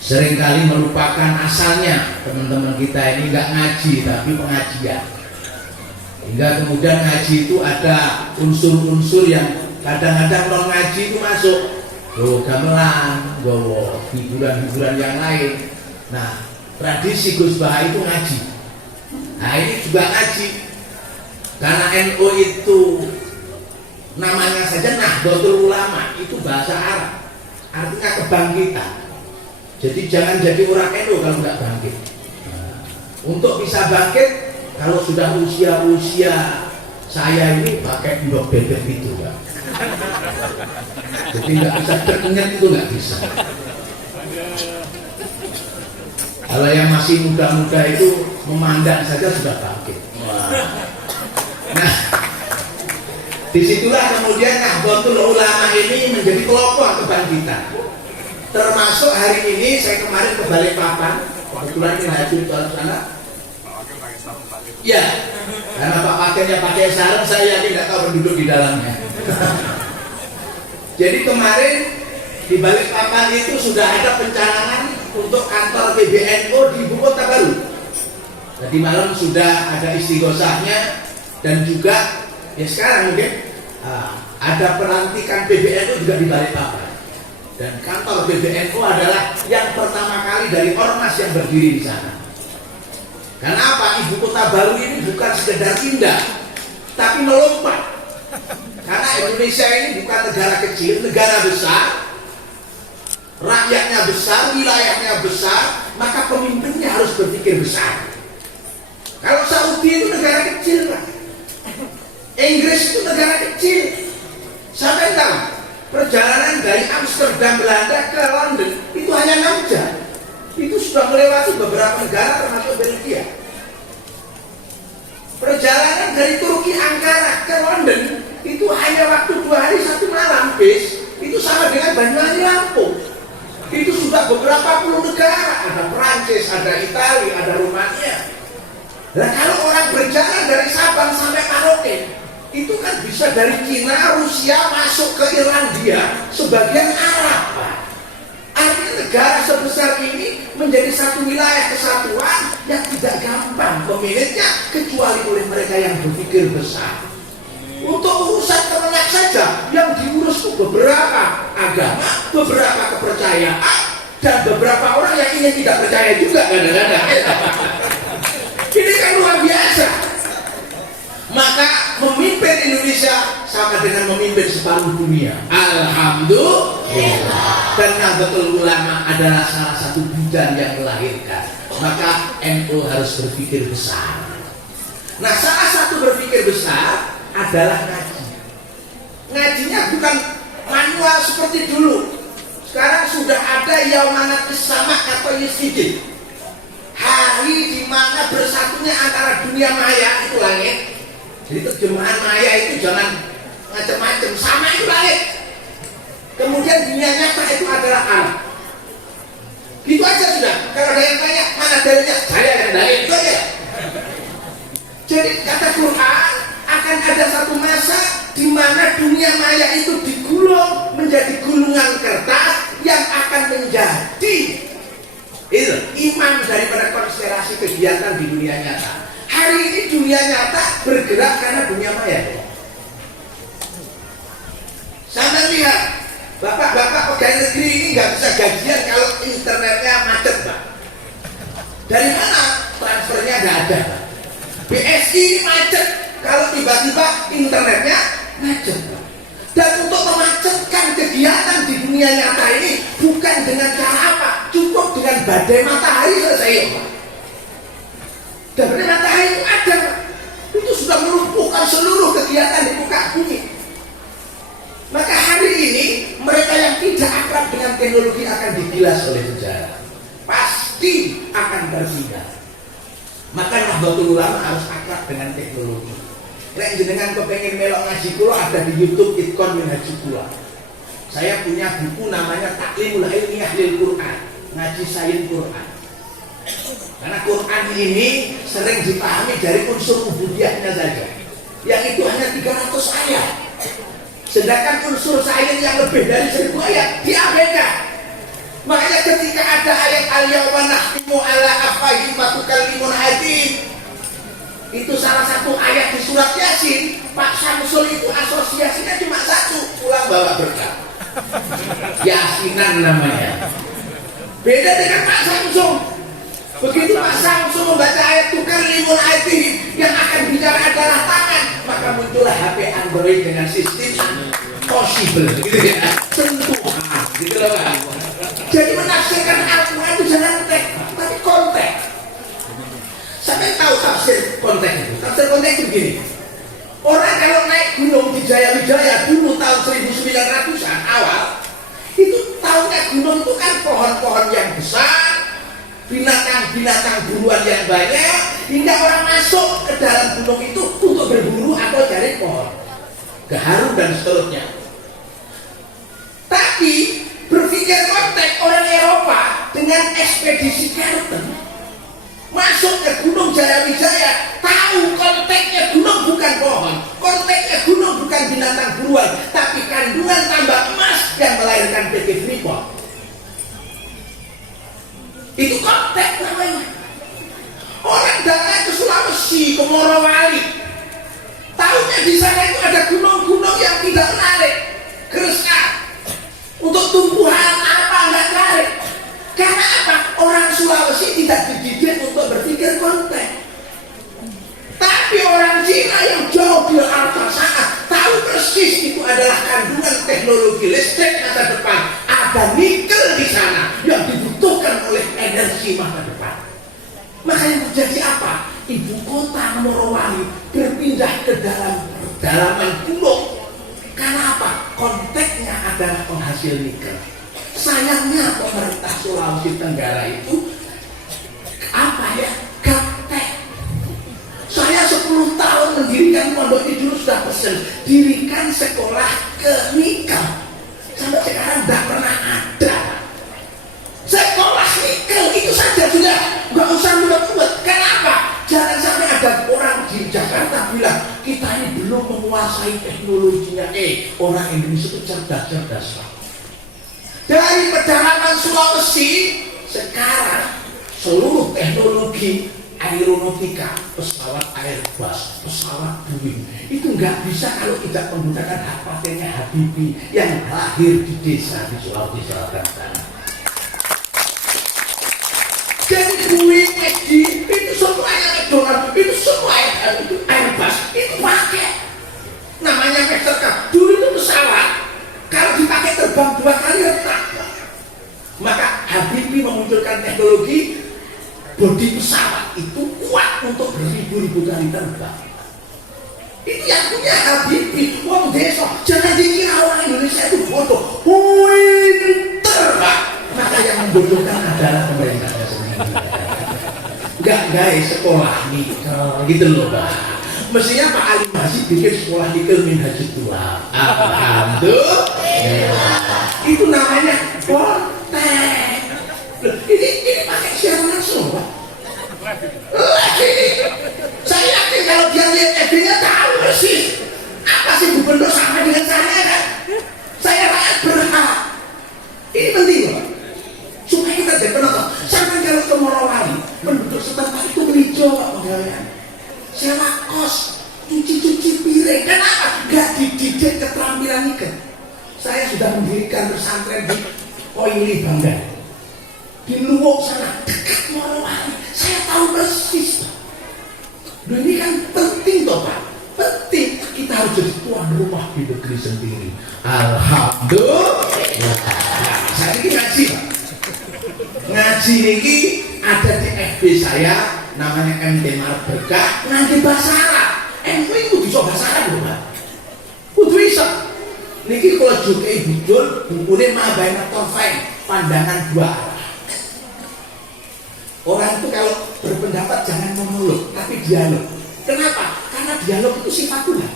seringkali melupakan asalnya. Teman-teman kita ini nggak ngaji tapi pengajian, hingga kemudian ngaji itu ada unsur-unsur yang kadang-kadang non ngaji itu masuk, gamelan, hiburan-hiburan yang lain. Nah, tradisi Gus Bahak itu ngaji. Nah, ini juga ngaji karena NU itu namanya saja Nahdlatul Ulama, itu bahasa Arab, artinya kebangkitan. Jadi jangan jadi orang NU kalau nggak bangkit. Untuk bisa bangkit, kalau sudah usia saya ini pakai blok bebek itu, Pak. Jadi nggak bisa terkenyat, itu nggak bisa. Kalau yang masih muda-muda itu memandang saja sudah bangkit. Nah, disitulah kemudian Nahdlatul Ulama ini menjadi kelompok kebangkitan. Termasuk hari ini saya kemarin ke Balikpapan, kebetulan ini hadir ke sana. Ya, karena Pak Wakilnya pakai sarung, saya yakin tidak tahu penduduk di dalamnya. Jadi kemarin di Balikpapan itu sudah ada pencanangan untuk kantor PBNU di Ibu Kota Baru. Tadi malam sudah ada istighosahnya dan juga ya sekarang mungkin ada pelantikan PBNU juga di Balikpapan. Dan kantor PBNU adalah yang pertama kali dari ormas yang berdiri di sana. Karena apa? Ibu Kota Baru ini bukan sekedar pindah, tapi melompat. Karena Indonesia ini bukan negara kecil, negara besar, rakyatnya besar, wilayahnya besar, maka pemimpinnya harus berpikir besar. Kalau Saudi itu negara kecil, Pak. Inggris itu negara kecil. Sampai tahu perjalanan dari Amsterdam Belanda ke London itu hanya 6 jam. Itu sudah melewati beberapa negara termasuk Belgia. Perjalanan dari Turki Ankara ke London itu hanya waktu 2 hari 1 malam bis. Itu sama dengan Banyuwangi Lampung. Itu sudah beberapa puluh negara, ada Perancis, ada Italia, ada Rumania. Nah, kalau orang berjalan dari Sabang sampai Merauke, itu kan bisa dari Cina, Rusia masuk ke Irlandia, sebagian Arab, Pak. Artinya negara sebesar ini menjadi satu wilayah kesatuan yang tidak gampang pemiliknya kecuali oleh mereka yang berpikir besar. Untuk urusan Kemenak saja yang diurus beberapa agama, beberapa kepercayaan, dan beberapa orang yang ingin tidak percaya juga kadang-kadang. Ini kan luar biasa. Maka memimpin Indonesia sama dengan memimpin separuh dunia. Alhamdulillah. Dan Nahdlatul Ulama adalah salah satu bidang yang melahirkan. Maka NU harus berpikir besar. Nah, salah satu berpikir besar adalah ngaji. Ngajinya bukan manual seperti dulu. Sekarang sudah ada yaumanat sama atau yusjid. Hari di mana bersatunya antara dunia maya itu langit. Jadi terjemahan maya itu jangan macam-macam, sama itu langit. Kemudian dunia nyata itu adalah alam. Gitu aja sudah. Kalau ada yang tanya mana dalilnya, saya ada dalil itu aja. Jadi kata Quran akan ada satu masa di mana dunia maya itu digulung menjadi gulungan kertas yang akan menjadi dunia nyata. Hari ini dunia nyata bergerak karena dunia maya. Sampai lihat, bapak-bapak pegawai negeri ini nggak bisa gajian kalau internetnya macet, Pak. Dari mana transfernya nggak ada, Pak? BSI ini macet kalau tiba-tiba internetnya macet, Pak. Dan untuk memacetkan kegiatan di dunia nyata ini bukan dengan cara apa, cukup dengan badai matahari selesai, Pak. Dan badai matahari itu ada, Pak. Itu sudah melumpuhkan seluruh kegiatan di muka bumi. Maka hari ini mereka yang tidak akrab dengan teknologi akan digilas oleh sejarah, pasti akan tertinggal. Maka Nahdlatul Ulama harus akrab dengan teknologi. Lek jenengan kepengen melok ngaji kula, ada di YouTube Itkon Min Haji Kula. Saya punya buku namanya Taklimul Ilmiyah lil Quran, ngaji sains Quran. Karena Quran ini sering dipahami dari unsur ubudiyahnya saja, yang itu hanya 300 ayat. Sedangkan unsur sains yang lebih dari 1000 ayat diabaikan. Makanya ketika ada ayat al-yawma nahtimu ala afwahihim wa tukallimuna aydihim, itu salah satu ayat di surat Yasin. Pak Samsul itu asosiasinya cuma satu, pulang bawa berkah. Yasinan namanya. Beda dengan Pak Samsul. Begitu Pak Samsul membaca ayat tukallimuna aydihim, yang akan bicara adalah tangan, maka muncullah HP Android dengan sistem possible, gitu ya, sentuhan, gitu loh, Pak. Jadi menafsirkan Al-Quran itu jangan teks, tapi konteks. Sampai tahu tafsir konteks itu. Tafsir konteks itu begini. Orang kalau naik gunung di Jaya-Wijaya dulu tahun 1900-an awal, itu tahunya gunung itu kan pohon-pohon yang besar, binatang-binatang buruan yang banyak, hingga orang masuk ke dalam gunung itu untuk berburu atau cari pohon, gaharu dan seterusnya. Tapi berpikir konteks orang Eropa dengan ekspedisi Carleton masuk ke Gunung Jaya-Wijaya, tahu konteksnya gunung bukan pohon, konteksnya gunung bukan binatang buruan, tapi kandungan tambah emas yang melahirkan PT Freeport. Itu konteks namanya. Orang datang ke Sulawesi, ke Morowali, tahunya di sana itu ada gunung-gunung yang tidak menarik, Gresik. Untuk tumbuhan apa nggak menarik? Karena apa? Orang Sulawesi tidak dididik untuk berpikir konteks. Tapi orang Cina yang jauh di alfa saat tahu persis itu adalah kandungan teknologi listrik masa depan. Ada nikel di sana yang dibutuhkan oleh energi masa depan. Maka yang terjadi apa? Ibu kota Morowali berpindah ke dalam pedalaman gunung. Karena apa? Konteksnya adalah penghasil nikel. Sayangnya pemerintah Sulawesi Tenggara itu apa ya? Gaptek. Saya 10 tahun mendirikan pondok itu sudah pesen dirikan sekolah ke nikel. Sampai sekarang tidak pernah ada. Sekolah nikel itu saja sudah nggak usah buat-buat. Kenapa? Jangan sampai ada orang di Jakarta bilang kita ini belum menguasai teknologinya. Orang Indonesia itu cerdas-cerdas, Pak. Dari pedalaman Sulawesi sekarang seluruh teknologi aeronautika, pesawat Airbus, pesawat Boeing itu nggak bisa kalau tidak menggunakan hak patennya Habibie yang lahir di desa di Sulawesi Selatan sana. Jadi Boeing, XD itu semuanya McDonald, itu semua itu Airbus itu pakai namanya Mastercard. Dulu itu pesawat kalau dipakai terbang 2 kali retak. Maka Habibie memunculkan teknologi bodi pesawat itu kuat untuk beribu-ribu kali terbang. Itu yang punya Habibie, wong desa. Jangan dikira orang Indonesia itu bodoh, pinter, Pak. Maka yang membodohkan adalah pemerintahnya sendiri. Enggak guys, sekolah nikel gitu loh, Pak. Mestinya Pak Ali masih bikin sekolah nikel Min Haji Kula. Alhamdulillah. Itu namanya konten. Ini pakai siaran langsung, Pak. Saya yakin kalau dia lihat FB-nya tahu persis apa sih gubernur sama dengan saya kan. Saya rakyat berhak. Ini penting, Pak. Supaya kita jadi penonton. Sampai kalau ke Morowali, penduduk setempat itu hijau, Pak. ini. Kenapa? Gak dididik keterampilan ikan. Saya sudah mendirikan pesantren di Koili Bangga, di Luwuk sana, dekat Morowali. Saya tahu persis. Nah, ini kan penting toh Pak. Penting kita harus jadi tuan rumah di negeri sendiri. Alhamdulillah. Saya ini ngaji Pak. Ngaji ini ada di FB saya, namanya MT Marbeka, nanti bahasa Arab. MT itu bisa bahasa Arab loh Pak. Kudu bisa. Niki kalau juga ibu dul, bukunya Mabaina Torfain, pandangan dua arah. Orang itu kalau berpendapat jangan monolog, tapi dialog. Kenapa? Karena dialog itu sifat Tuhan.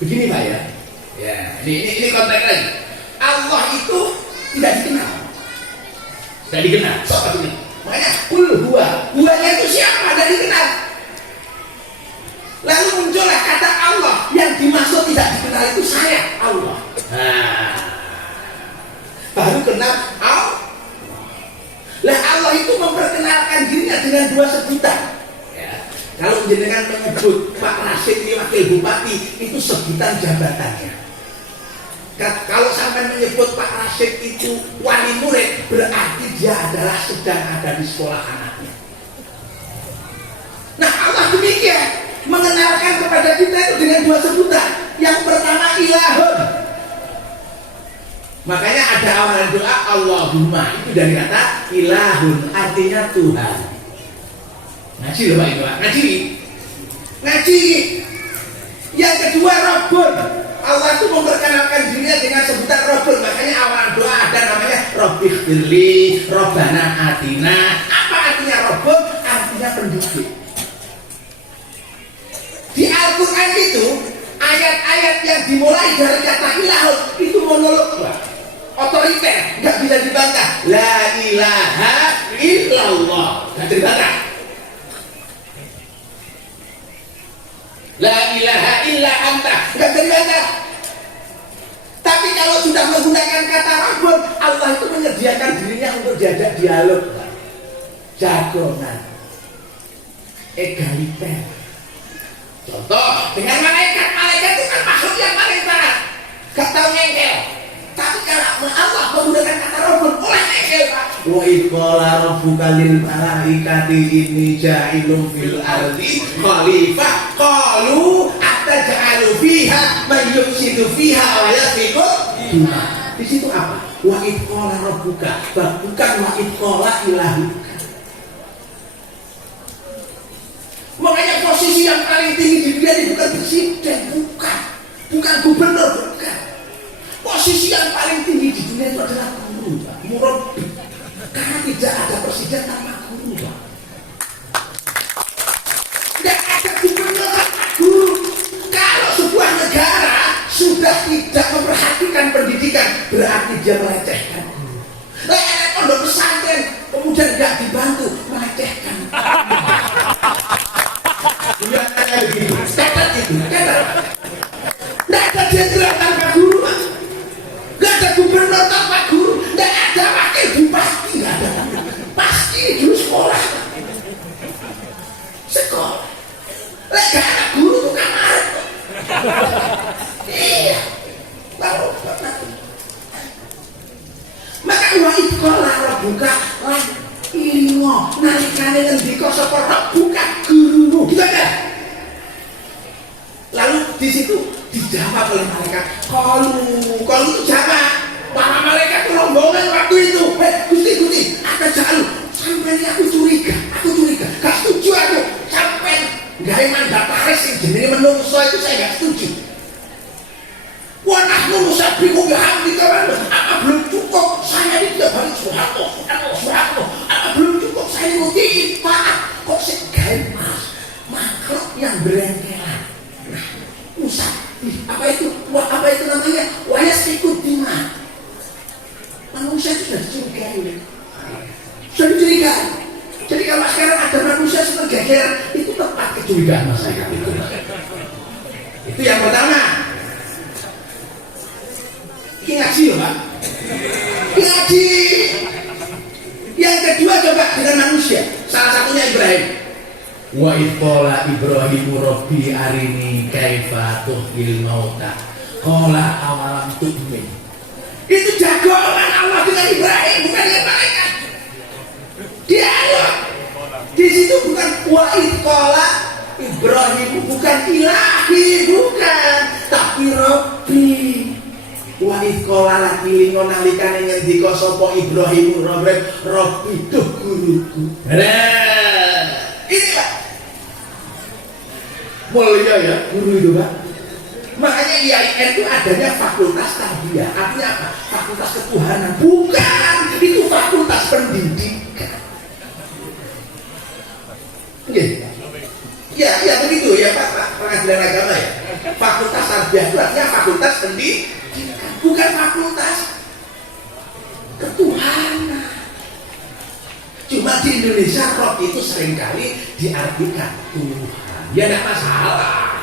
Begini Pak ya. Ya, ini konteks lagi. Allah itu tidak dikenal. Tidak dikenal. Siapa itu? Makanya kul huwa. Huwanya itu siapa? Tidak dikenal. Lalu muncullah kata Allah, yang dimaksud tidak dikenal itu saya, Allah. Baru kenal Allah. Lah Allah itu memperkenalkan dirinya dengan dua sebutan. Ya. Kalau jenengan menyebut Pak Rasid ini wakil bupati, itu sebutan jabatannya. Kalau sampai menyebut Pak Rasid itu wali murid, berarti dia adalah sedang ada di sekolah anaknya. Nah Allah demikian mengenalkan kepada kita itu dengan dua sebutan. Yang pertama ilahun. Makanya ada awalan doa Allahumma, itu dari kata ilahun, artinya Tuhan. Ngaji loh Pak itu Pak, ngaji. Yang kedua Rabbun. Allah itu memperkenalkan dirinya dengan sebutan Rabbun. Makanya awalan doa ada namanya Rabbighfirli, Rabbana Atina. Apa artinya Rabbun? Artinya pendidik. Di Al-Quran itu ayat-ayat yang dimulai dari kata ilahun itu monolog Pak. Otoriter, nggak bisa dibantah. La ilaha illallah, nggak dibantah. La ilaha illa anta, nggak dibantah. Tapi kalau sudah menggunakan kata Rabbun, Allah itu menyediakan dirinya untuk diajak dialog, jagongan, egaliter. Contoh dengan malaikat itu kan makhluk yang paling parah, gak tahu ngengkel. Tapi kalau Allah menggunakan kata Rabbun, oleh ngengkel Pak. Wa idqala rabbuka lil malaikati inni ja'ilun fil ardi khalifah qalu ataj'alu fiha man yufsidu fiha wa yasfiku dima. Di situ apa? Wa idqala rabbuka, bukan wa idqala ilahuka. Makanya posisi yang paling tinggi di dunia ini bukan presiden, bukan gubernur, bukan. Posisi yang paling tinggi di dunia itu adalah guru, Pak. Murabbi. Karena tidak ada presiden tanpa guru, Pak. Tidak ada gubernur tanpa guru. Kalau sebuah negara sudah tidak memperhatikan pendidikan, berarti dia melecehkan guru. Nah, ada pondok pesantren, kemudian tidak dibantu, melecehkan. Dia kayak begitu, catat itu, catat. Tidak ada jenderal tanpa guru, Pak. Tidak ada gubernur tanpa guru, tidak ada wakil bupati, tidak ada. Pasti dulu sekolah. Sekolah. Tidak ada guru itu kamar. Iya. Lalu, maka wa idqala rabbuka lan ilingo nalikane ngendika sapa rabbuka gurumu, gitu kan? Lalu di situ dijawab oleh malaikat. Kalau itu jawab. Para malaikat itu rombongan waktu itu. Gusti, ada jalu. Sampai ini aku curiga. Gak setuju aku. Sampai gak mandataris yang jenis menungso itu saya gak setuju. Wah, nahnu nusabbihu bihamdika apa belum cukup? Saya ini tidak balik subhanallah. Apa belum cukup? Saya ngikutin Pak. Kok segain mas makhluk yang berengkelan. Nah, usah. Apa itu namanya? Wayas ikut dima. Manusia itu sudah dicurigai. Jadi kalau sekarang ada manusia seperti geger, itu tepat kecurigaan masyarakat itu. Itu yang pertama. Ngaji loh Pak. Ngaji. Yang kedua coba dengan manusia. Salah satunya Ibrahim. Wa iqala Ibrahimu Rabbi arini kaifa tuhyil mauta qala awalam tu'min. Itu jagoan Allah dengan Ibrahim, bukan dengan malaikat. Dialog. Di situ bukan wa iqala Ibrahim, bukan ilahi, bukan, tapi Rabbi. Wa iqala lagi lingo nalikane ngendika sapa Ibrahim Rabbi duh guruku. Inilah mulia ya guru itu, Pak. Makanya IAIN itu adanya fakultas tarbiyah. Artinya apa? Fakultas ketuhanan. Bukan, itu fakultas pendidikan. Ya begitu ya Pak Pengadilan Agama ya. Fakultas tarbiyah itu artinya fakultas pendidikan, bukan fakultas ketuhanan. Cuma di Indonesia roh itu seringkali diartikan Tuhan. Ya tidak masalah.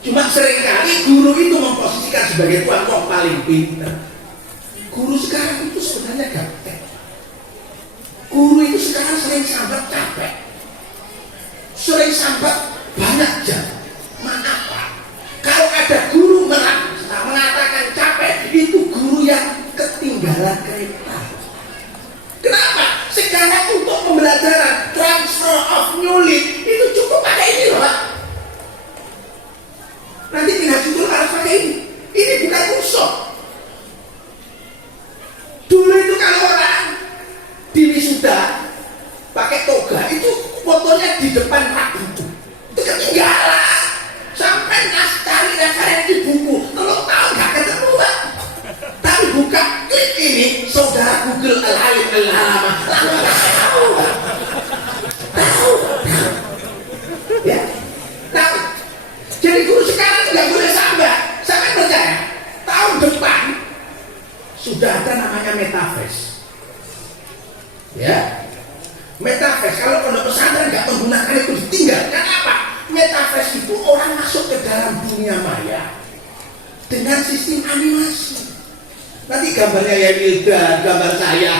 Cuma seringkali guru itu memposisikan sebagai Tuhan, kok paling pintar. Guru sekarang itu sebenarnya gaptek. Guru itu sekarang sering sambat capek, sering sambat banyak jam. Maaf Pak, kalau ada guru mengatakan capek, itu guru yang ketinggalan kereta. Kenapa? Sekarang untuk pembelajaran transfer of knowledge itu cukup pakai ini loh Pak. Nanti pindah judul harus pakai ini. Ini bukan musuh. Dulu itu kalau orang di wisuda pakai toga itu fotonya di depan rak buku. Itu ketinggalan. Sampai cari referensi buku, kalau tahu nggak ketemu Pak. Tapi buka klik ini, saudara Google al-alim al-alama. Tahu. Ya, tahu. Jadi guru sekarang nggak boleh sambat. Sampai percaya, tahun depan sudah ada namanya metaverse. Ya, metaverse. Kalau pondok pesantren nggak menggunakan itu ditinggal. Kenapa? Metaverse itu orang masuk ke dalam dunia maya dengan sistem animasi. Nanti gambarnya ya Wilda, gambar saya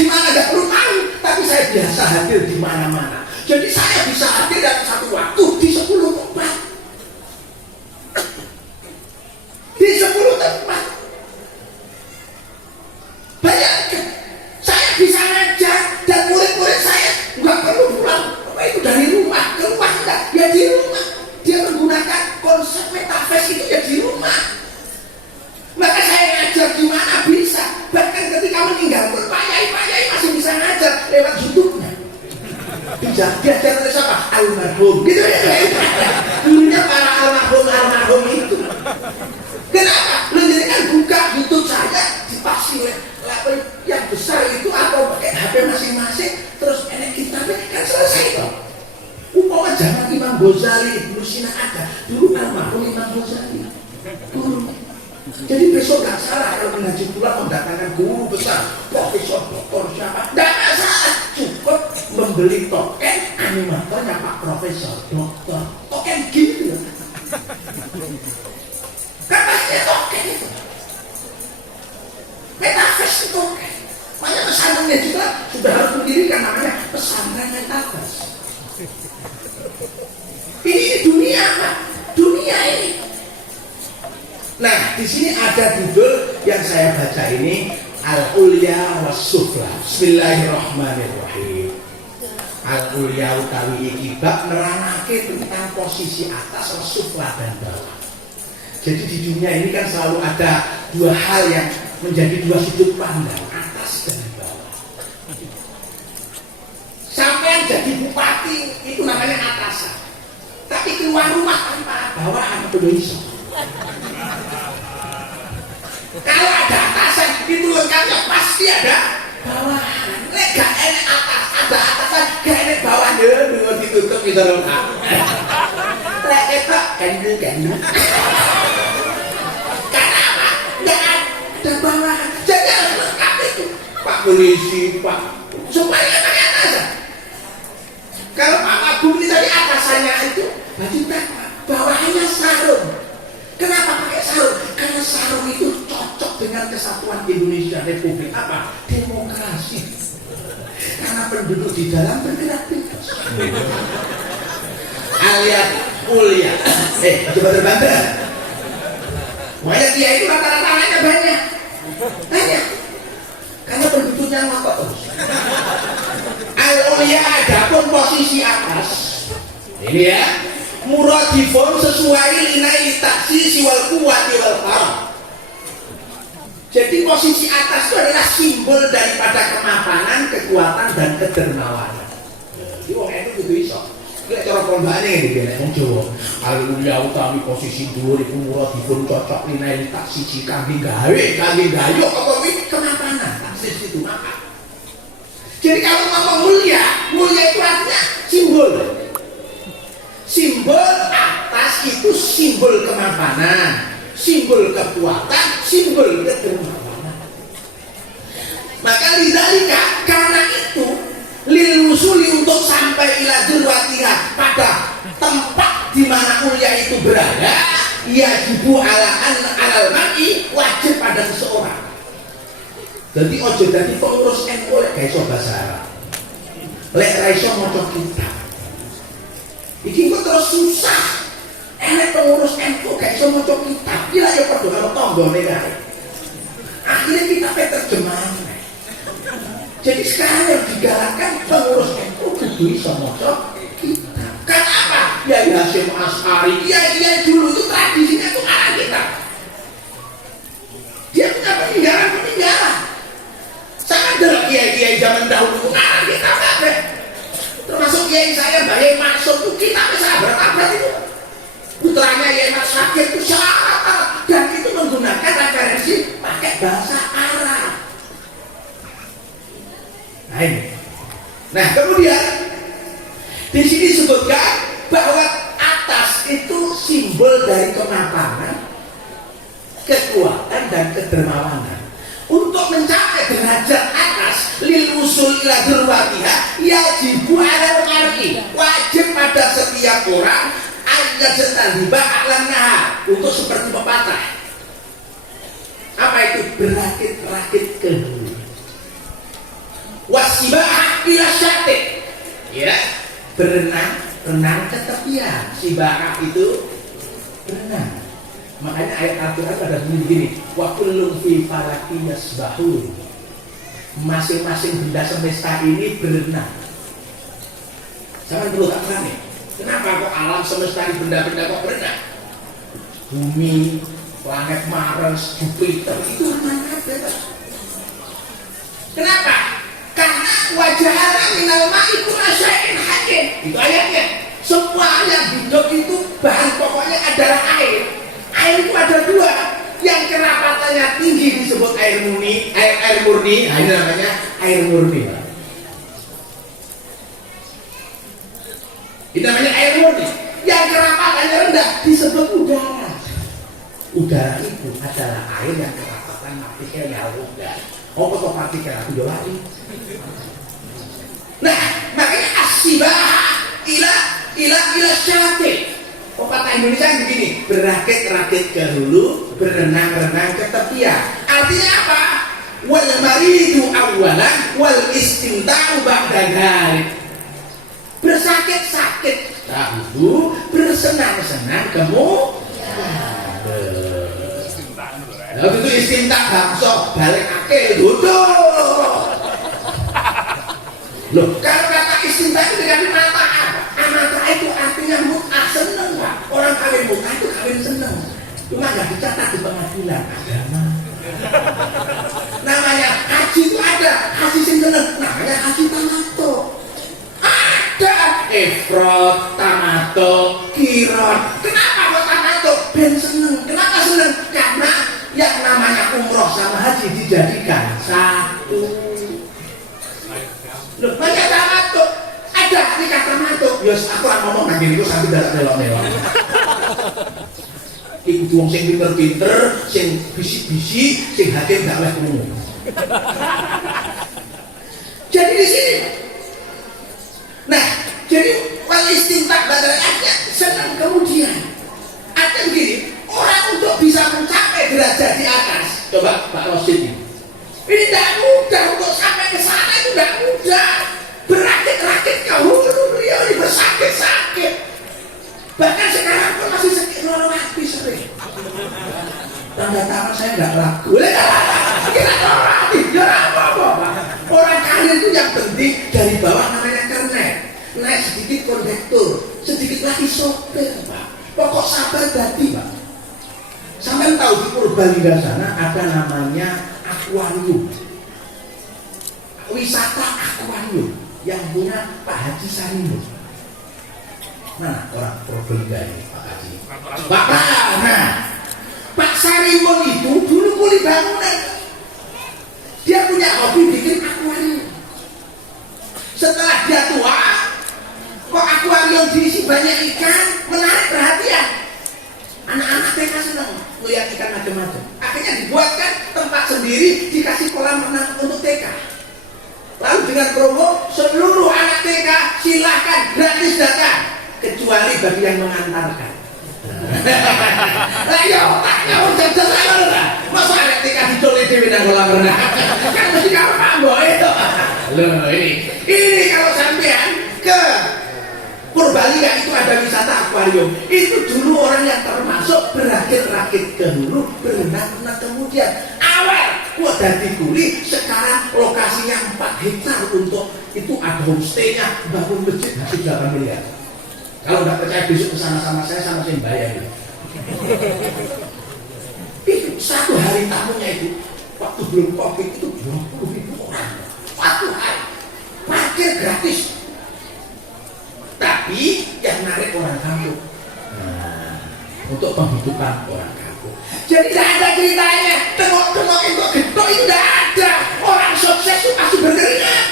di mana nggak perlu tahu, tapi saya biasa hadir di mana-mana. Jadi saya bisa hadir dalam satu waktu di 10 tempat. Di 10 tempat. Bayangkan, saya bisa ngajar dan murid-murid saya nggak perlu pulang. Apa itu dari rumah, keluar enggak? Ya di rumah. Dia menggunakan konsep metaverse itu ya di rumah. Maka saya ngajar di mana bisa. Bahkan ketika meninggal pun Pak Yai masih bisa ngajar lewat YouTube-nya. Diajar oleh siapa? Almarhum. Gitu ya. Dulunya para almarhum itu. Kenapa? Lu jadi kan buka YouTube saya dipasang yang besar itu atau pakai HP masing-masing terus enek kitabnya kan selesai toh. Umpama zaman Imam Ghazali, Ibnu Sina ada. Dulu almarhum Imam Ghazali. Guru. Jadi besok gak salah kalau mengaji pula mendatangkan guru besar, profesor, doktor siapa, gak masalah. Cukup membeli token animatornya Pak Profesor, doktor, token gitu. Katanya token itu, metaverse itu token. Makanya pesantrennya juga sudah harus mendirikan namanya pesantren metaverse. Ini dunia Pak, dunia ini. Nah, di sini ada judul yang saya baca ini Al-Ulya was-Sufla. Bismillahirrahmanirrahim. Al-Ulya utawi iki bab nerangake tentang posisi atas was-Sufla dan bawah. Jadi di dunia ini kan selalu ada dua hal yang menjadi dua sudut pandang, atas dan bawah. Sampai jadi bupati itu namanya atasan. Tapi keluar rumah tanpa bawahan itu bisa. Kalau ada atasan itu lengkapnya pasti ada bawahan. Gak enak atas, ada atasan, gak enak bawah dengan ditutup gitu loh. Lek ketok gandu. Kenapa? Gak ada bawahan. Jadi harus lengkap itu. Pak polisi, Pak supaya pakai atasan. Kalau Pak Agung ini tadi atasannya itu baju takwa, bawahannya sarung. Kenapa pakai sarung? Karena sarung itu cocok dengan kesatuan Indonesia Republik apa? Demokrasi. Karena penduduk di dalam bergerak bebas. alias mulia. Coba terbantah. Makanya dia itu rata-rata anaknya banyak. Karena penduduknya ngotot terus. Al-ulia adapun posisi atas. Ini ya. Muradifun sesuai linai taksisi wal quwwati wal karam. Jadi posisi atas itu adalah simbol daripada kemapanan, kekuatan dan kedermawanan. Jadi wong itu kudu iso. Lek cara pondokane ngene iki wong Jawa. Al-ulia utawi posisi dhuwur iku muradifun cocok linai taksisi kangge gawe, kangge gayuh apa kuwi kemapanan. Taksis itu apa? Jadi kalau ngomong mulia itu artinya simbol. Simbol atas itu simbol kemapanan, simbol kekuatan, simbol kedermawanan. Maka lidzalika, karena itu lil usuli untuk sampai ila dzurwatiha pada tempat di mana mulia itu berada, yajibu alal mar'i wajib pada seseorang. Jadi ojo dadi pengurus NU lek gak iso bahasa Arab. Lek ra iso maca kitab. Iki kok terus susah. Enek pengurus NU gak iso maca kitab. Iki lak yo padha karo tanggane kae. Akhirnya kita terjemahan. Jadi sekarang yang digalakkan pengurus NU kudu iso maca kitab. Kenapa? Ya Hasyim Asy'ari, dia dulu itu tradisinya itu arah kitab. Dia punya peninggalan. Sangat adalah kiai-kiai zaman dahulu itu ngarang kitab kabeh. Termasuk kiai saya Mbah Maksud itu kitabnya sahabat itu. Putranya Yai Mas Sakir itu sangat dan itu menggunakan referensi pakai bahasa Arab. Nah kemudian di sini disebutkan bahwa atas itu simbol dari kemapanan, kekuatan dan kedermawanan. Untuk mencapai derajat atas lil usul ila dzurwatiha yajibu alal mar'i, wajib pada setiap orang ayat setandibah alam nahar untuk seperti pepatah. Apa itu? Berakit-rakit ke hulu, wasibah ila syatik, ya, berenang ke tepian. Sibah itu berenang. Makanya ayat Al-Quran pada bunyi begini, wa kullun fi falakin yasbahun. Masing-masing benda semesta ini berenang. Jangan perlu tak paham. Kenapa kok alam semesta ini benda-benda kok berenang? Bumi, planet Mars, Jupiter itu renang bebas. Kenapa? Karena wajah alam minal ma'i kullu syai'in hakim. Itu ayatnya. Semua yang hidup itu bahan pokoknya adalah air. Air itu ada dua, yang kerapatannya tinggi disebut air murni, air murni, ini namanya air murni. Ini namanya air murni. Yang kerapatannya rendah disebut udara. Udara itu adalah air yang kerapatan partikelnya rendah. Oh, kok partikel aku jualin. Nah, makanya asibah ila syati. Pepatah Indonesia begini, berakit-rakit ke hulu, berenang-renang ke tepian. Artinya apa? Wal maridu awalan, wal istimta'u ba'da dzalik. Bersakit-sakit dahulu, bersenang-senang kemudian. Lalu itu istimta' bangsa balik akil duduk. Loh, kalau kata istimta' itu dengan mata apa? Mata itu artinya mut'ah, seneng Pak. Orang kawin mut'ah itu kawin seneng. Cuma nggak dicatat di pengadilan agama. Namanya haji itu ada, haji seneng. Namanya haji tamato. Ada ifrad, tamato, kirot. Kenapa kok tamato? Ben seneng. Kenapa seneng? Karena yang namanya umroh sama haji dijadikan satu. Loh, banyak tamato. Ada nikah tamato. Yos, aku ngomong nanti itu sampai dalam melok-melok. Iku wong sing pinter-pinter, sing bisi-bisi, sing hakim gak oleh krungu. Jadi di sini. Nah, jadi wal istimta' badannya senang kemudian. Artinya begini, orang untuk bisa mencapai derajat di atas. Coba Pak Rosid ini. Ini tidak mudah untuk sampai ke sana, itu tidak mudah. Berakit-rakit ke hulu tanda tangan saya nggak laku. Kita apa-apa. Orang kaya itu yang penting dari bawah namanya kernet, naik sedikit kondektur, sedikit lagi sopir, Pak. Pokok sabar tadi, Pak. Sampai tahu di Purbalingga sana ada namanya akuarium, wisata akuarium yang punya Pak Haji Sarimon. Nah, orang Purbalingga ini Pak Haji. Bapak, nah, Pak Sarimon itu dulu kuli bangunan. Dia punya hobi bikin akuarium. Setelah dia tua, kok akuarium diisi banyak ikan, menarik perhatian. Anak-anak TK senang melihat ikan macam-macam. Akhirnya dibuatkan tempat sendiri, dikasih kolam renang untuk TK. Lalu dengan promo, seluruh anak TK silahkan gratis datang, kecuali bagi yang mengantarkan. Lah yo, taknya udah jalan lah. Masa anak TK dicolek dewe nang kolam renang? Kan mesti kapan boy itu. Loh ini kalau sampean ke Purbalingga itu ada wisata akuarium. Itu dulu orang yang termasuk berakit-rakit ke hulu, berenang-renang kemudian. Awal gua dari kuli, sekarang lokasinya 4 hektar untuk itu ada homestay-nya, bangun masjid hasil 8 miliar. Kalau nggak percaya besok kesana sama saya bayar itu. Itu satu hari tamunya itu waktu belum COVID itu 20.000 orang. Satu hari parkir gratis. Tapi yang narik orang kampung. Nah, untuk penghidupan orang kampung. Jadi tidak ada ceritanya. Tengok-tengok itu gedok itu tidak ada. Orang sukses itu pasti berkeringat.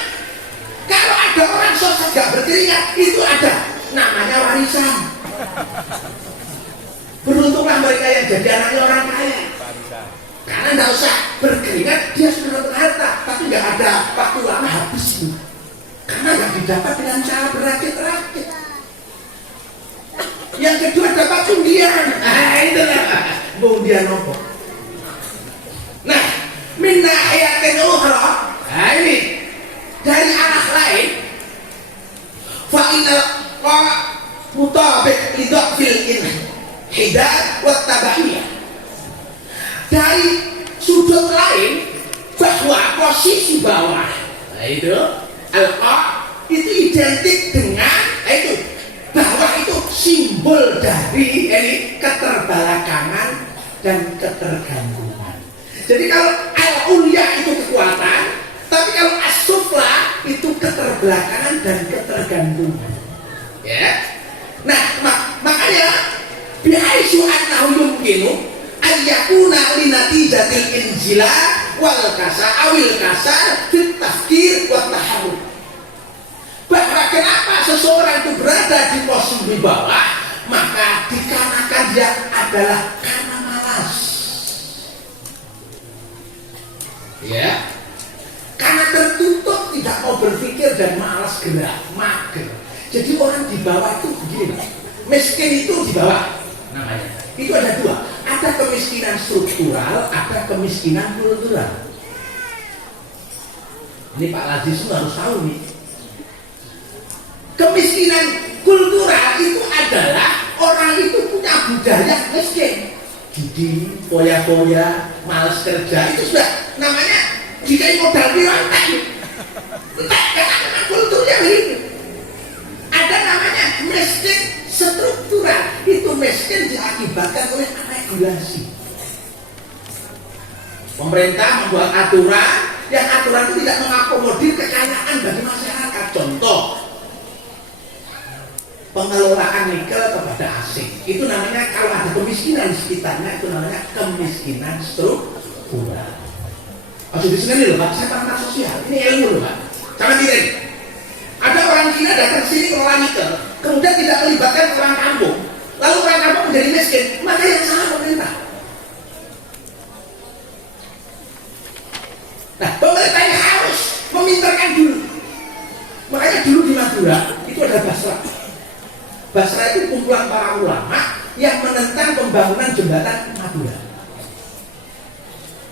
Kalau ada orang sukses nggak berkeringat, itu ada namanya warisan. Beruntunglah mereka yang jadi anaknya orang kaya. Karena tidak usah berkeringat, dia sudah berharta. Tapi nggak ada waktu lama habis itu. Karena yang didapat dengan cara berakit-rakit. Yang kedua dapat undian. Itu lah undian apa? Nah, minna ayatin ukhra. Ini dari anak lain. Fa'inal qawa mutabik lidhafil inhidar wa tabaiyah. Dari sudut lain bahwa posisi bawah, nah itu al-qa itu identik dengan itu bahwa itu simbol dari keterbelakangan dan ketergantungan. Jadi kalau al-ulya itu kekuatan, tapi kalau as-sufla itu keterbelakangan dan ketergantungan. Ya. Nah, makanya bihaisu annahu yumkinu ayyakuna linatijatil injila wal kasa awil kasa fit tafkir wa taharruk. Bahwa kenapa seseorang itu berada di posisi bawah, maka dikarenakan dia adalah karena malas. Ya. Karena tertutup, tidak mau berpikir dan malas gerak, mager. Jadi orang di bawah itu begini, miskin itu di bawah namanya. Itu ada dua, ada kemiskinan struktural, ada kemiskinan kultural. Ini Pak Lazis harus tahu nih. Kemiskinan kultural itu adalah orang itu punya budaya miskin, judi, foya-foya, malas kerja, itu sudah namanya dikai modal pirantai. Entah karena kulturnya begitu. Ada namanya miskin struktural, itu miskin diakibatkan oleh regulasi. Pemerintah membuat aturan, yang aturan itu tidak mengakomodir kekayaan bagi masyarakat. Contoh, pengelolaan nikel kepada asing, itu namanya kalau ada kemiskinan di sekitarnya, itu namanya kemiskinan struktural. Maksud di sini loh Pak, saya pakar sosial, ini ilmu loh Pak. Sama tidak. Ada orang Cina datang sini kelola nikel, kemudian tidak melibatkan orang kampung, lalu orang kampung menjadi miskin, maka yang salah pemerintah. Nah, pemerintah yang harus memintarkan dulu. Makanya dulu di Madura itu ada Basra. Basra itu kumpulan para ulama yang menentang pembangunan jembatan Madura.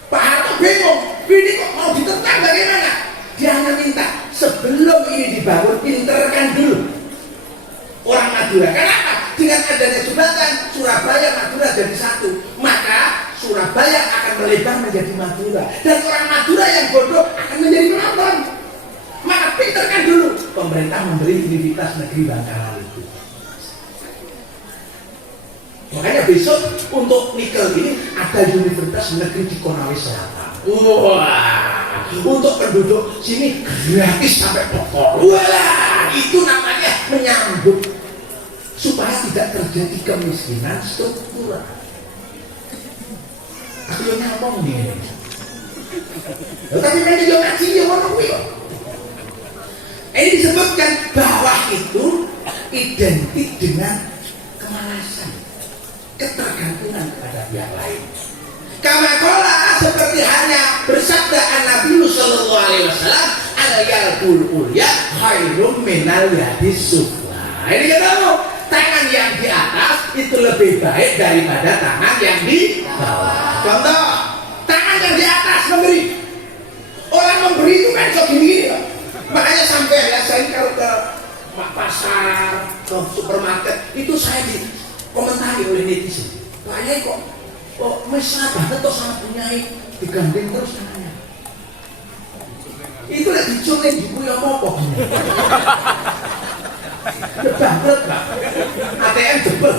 Pak Harto bingung, ini kok mau ditentang bagaimana? Dia hanya minta sebelum ini dibangun, pinterkan dulu orang Madura. Kenapa? Dengan adanya jembatan Surabaya Madura jadi satu, maka Surabaya Surabaya akan melebar menjadi Madura, dan orang Madura yang bodoh akan menjadi penonton. Maka pinterkan dulu. Pemerintah memberi Universitas Negeri Bangkalan itu. Makanya besok untuk nikel ini ada Universitas Negeri di Konawe Selatan. Wah, untuk penduduk sini gratis sampai pokok. Wah, itu namanya menyambut supaya tidak terjadi kemiskinan struktural. Aku yang ngomong nih. Tapi kan dia ngaji dia ngomong nih. Ini disebutkan bawah itu identik dengan kemalasan, ketergantungan kepada pihak lain. Kamakola seperti hanya bersabda Nabi Sallallahu Alaihi Wasallam, al-yadul ulya khairum minal yadis sufla. Ini ketemu, tangan yang di atas itu lebih baik daripada tangan yang di bawah. Contoh, tangan yang di atas memberi. Orang memberi itu kan so gini ya. Makanya sampai ya saya kalau ke pasar, ke supermarket itu saya dikomentari oleh netizen. Banyak kok mesra banget kok sama punyai, digandeng terus tangannya. Itu lah diculik di punya apa-apa. Bangkrut Pak, ATM jebol.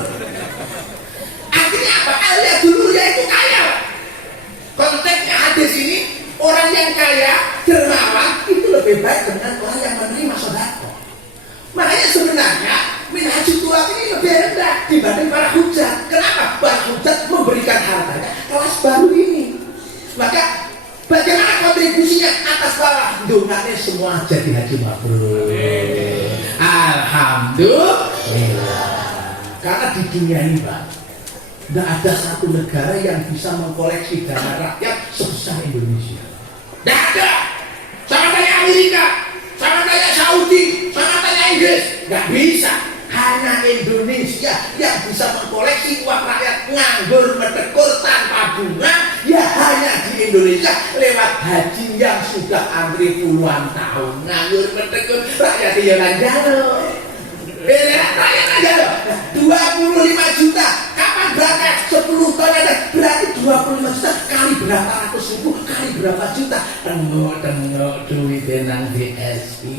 Akhirnya apa? Lihat dulu ya itu kaya. Konteksnya hadis ini, orang yang kaya, dermawan itu lebih baik dengan orang yang menerima sedekah. Makanya sebenarnya minhajul tuat ini lebih rendah dibanding para hujat. Kenapa? Para hujat memberikan hartanya kelas baru ini. Maka bagaimana kontribusinya atas bawah? Dongane semua jadi haji mabrur. Alhamdulillah. Karena di dunia ini Pak, tidak ada satu negara yang bisa mengkoleksi dana rakyat sebesar Indonesia. Tidak ada. Sama kayak Amerika, sama kayak Saudi, sama kayak Inggris. Tidak bisa. Hanya Indonesia yang bisa mengkoleksi uang rakyat nganggur metekur tanpa bunga. Ya hanya di Indonesia lewat haji yang sudah antri puluhan tahun nganggur metekur rakyat yang jalo. Rakyat aja loh, 25 juta. Kapan berangkat? 10 tahun ada. Berarti 25 juta kali berapa ratus ribu, kali berapa juta. Tengok duit nang BSI.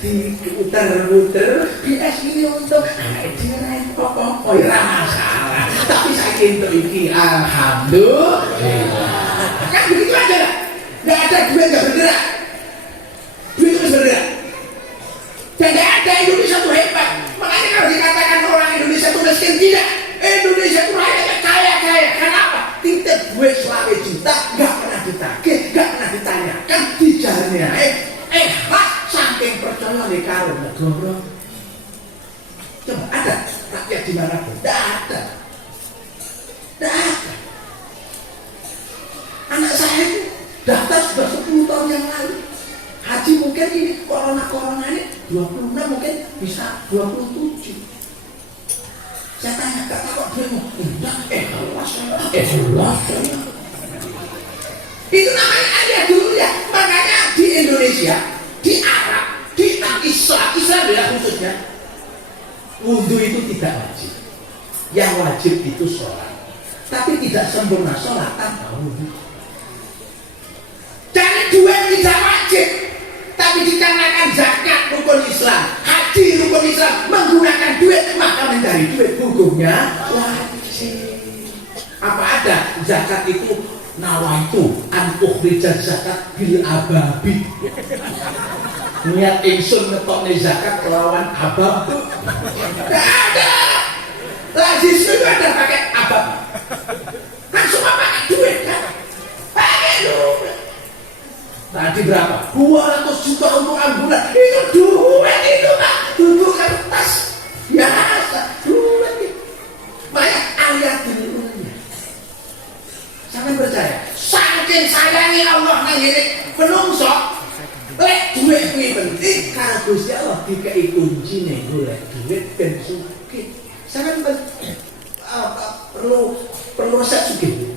Diputer-puter BSI ini untuk dirai apa-apa ya masalah. Tapi saya untuk ini alhamdulillah. Kan begitu aja lah. Gak ada duit gak bergerak. Duit terus bergerak. Dan tidak ada Indonesia itu hebat. Makanya kalau dikatakan orang Indonesia itu miskin, tidak. Indonesia itu rakyatnya kaya-kaya. Kenapa? Titip duit 20 juta, gak pernah ditagih, gak pernah ditanyakan, dijarnya. Saking percaya di karo negara. Coba ada rakyat di mana pun? Tidak ada. Tidak ada. Anak saya itu daftar sudah 10 tahun yang lalu. Haji mungkin ini corona ini 26 mungkin bisa 27. Saya tanya kok demo enggak Allah itu namanya ayah dulu ya. Makanya di Indonesia, di Arab, di Islam ya khususnya, wudhu itu tidak wajib. Yang wajib itu sholat, tapi tidak sempurna sholat tanpa wudhu. Cari duit tidak wajib, tapi dikarenakan zakat rukun Islam, haji rukun Islam, menggunakan duit, maka mencari duit hukumnya wajib. Apa ada zakat itu nawaitu antukhrija zakat bil ababi. Niat ingsun ngetokne zakat kelawan abab. Tidak ada. Lazis itu ada pakai abab. Kan semua pakai duit kan? Pakai duit. Tadi berapa? 200 juta untuk ambulan. Itu duit itu Pak. Duduk kertas. Biasa. Duit itu. Makanya ayat dulunya. Sampai percaya. Saking sayangi Allah ngene penungso. Lek duit kuwi penting karena Gusti Allah dikai kuncine golek duit ben sugih. Sampeyan perlu resep sugih.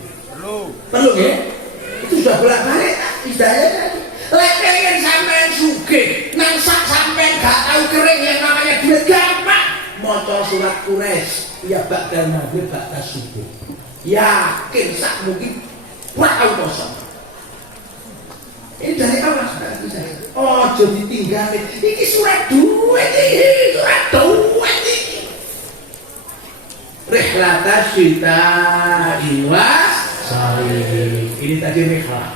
Perlu nggih. Itu sudah bolak-balik hidayahnya. Lek pengen sampean sugih, nang sak sampean gak tahu kering yang namanya duit gampang. maca surat Quraisy ya ba'dal maghrib ba'da subuh. Yakin sak mungkin bakal kosong. Ini dari awal sudah saya. Oh, jadi tinggalin. Ini surat duit ini, surat duit ini. Rihlata syita iwas salih. Ini tadi rihlah.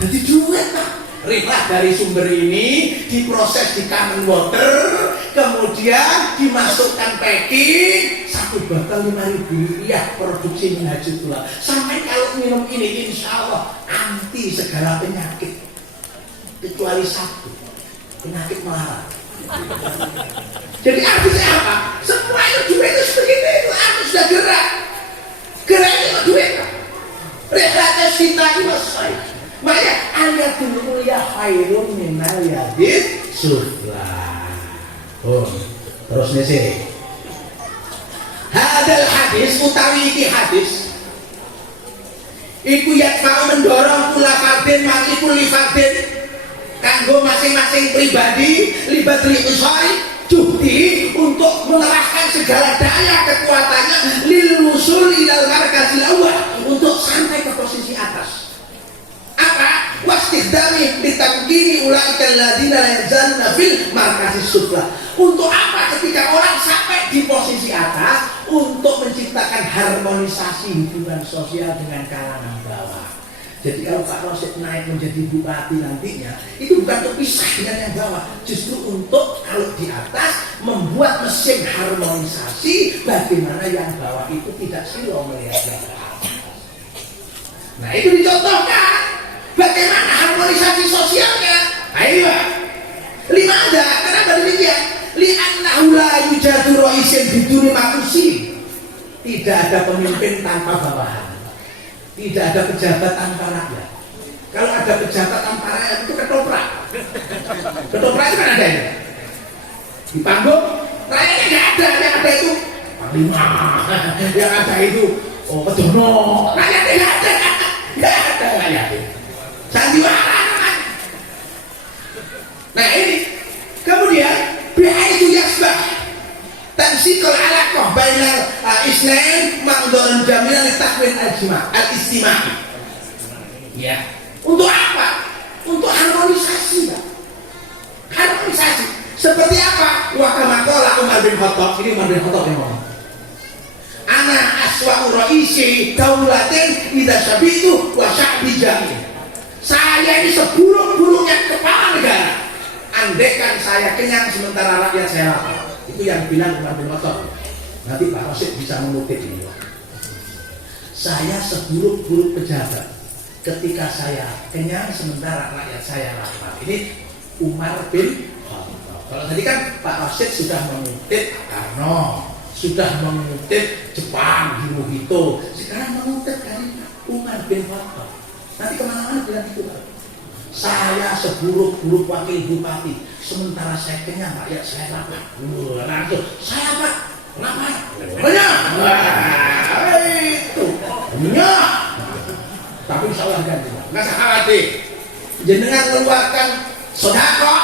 Jadi duit Pak. Rihlah dari sumber ini diproses di common water, kemudian dimasukkan packing, satu botol 5.000 rupiah produksi Minhajullah. Sampai kalau minum ini insya Allah anti segala penyakit kecuali satu, penyakit marah. Jadi artinya apa? Semua itu duit itu seperti itu, aku sudah gerak itu duit. Rihlah kita ini selesai. Makanya ayatul mulia khairun minal yadid sufla. Oh, terus nih sih. Hadal hadis utawi iki hadis. Iku yakfa'u mendorong kula fardin mati kuli fardin kanggo masing-masing pribadi libatri usari juhdi untuk mengerahkan segala daya kekuatannya lil wusul ilal markazil awwal untuk sampai ke posisi atas. Apa? Wastikhdami ditamkini ulaikal ladzina la yazaluna fil markazis sufla. Untuk apa ketika orang sampai di posisi atas? Untuk menciptakan harmonisasi hubungan sosial dengan kalangan bawah. Jadi kalau Pak Rosyid naik menjadi bupati nantinya, itu bukan untuk pisah dengan yang bawah, justru untuk kalau di atas membuat mesin harmonisasi bagaimana yang bawah itu tidak silo melihat yang atas. Nah itu dicontohkan. Bagaimana harmonisasi sosialnya? Ayo, lima ada. Kenapa demikian? Li'annahu la yujadu ra'isin biduni makusi. Tidak ada pemimpin tanpa bawahan. Tidak ada pejabat tanpa rakyat. Kalau ada pejabat tanpa rakyat itu ketoprak. Ketoprak itu kan ada ya. Di panggung rakyatnya nggak ada. Yang ada itu panglima. Yang ada itu pedono. Rakyatnya nggak ada. Nggak ada rakyatnya. Sandiwara. Nah ini kemudian biaitu yasbah tansikul alaqah bainal isnain maqdaran jamilan litakwin al-istimai. Ya. Untuk apa? Untuk harmonisasi, Pak. Harmonisasi. Seperti apa? Wa kama qala Umar bin Khattab, ini Umar bin Khattab yang ngomong. Ana aswa'u raisi daulatin idza sabitu wa sya'bi jami'. Saya ini seburuk-buruknya kepala negara. Andaikan saya kenyang sementara rakyat saya lapar. Itu yang bilang Umar bin Khattab. Nanti Pak Rosyid bisa mengutip ini. Saya seburuk-buruk pejabat ketika saya kenyang sementara rakyat saya lapar. Ini Umar bin Khattab. Kalau tadi kan Pak Rosyid sudah mengutip Karno, sudah mengutip Jepang, Hirohito. Sekarang mengutip dari Umar bin Khattab. Nanti kemana-mana bilang itu. Saya seburuk-buruk wakil bupati, sementara saya kenyang rakyat saya lapar. Langsung saya Pak lapar. Banyak. Itu banyak. Tapi insya Allah ganti. Nggak usah khawatir. Jenengan mengeluarkan sedekah,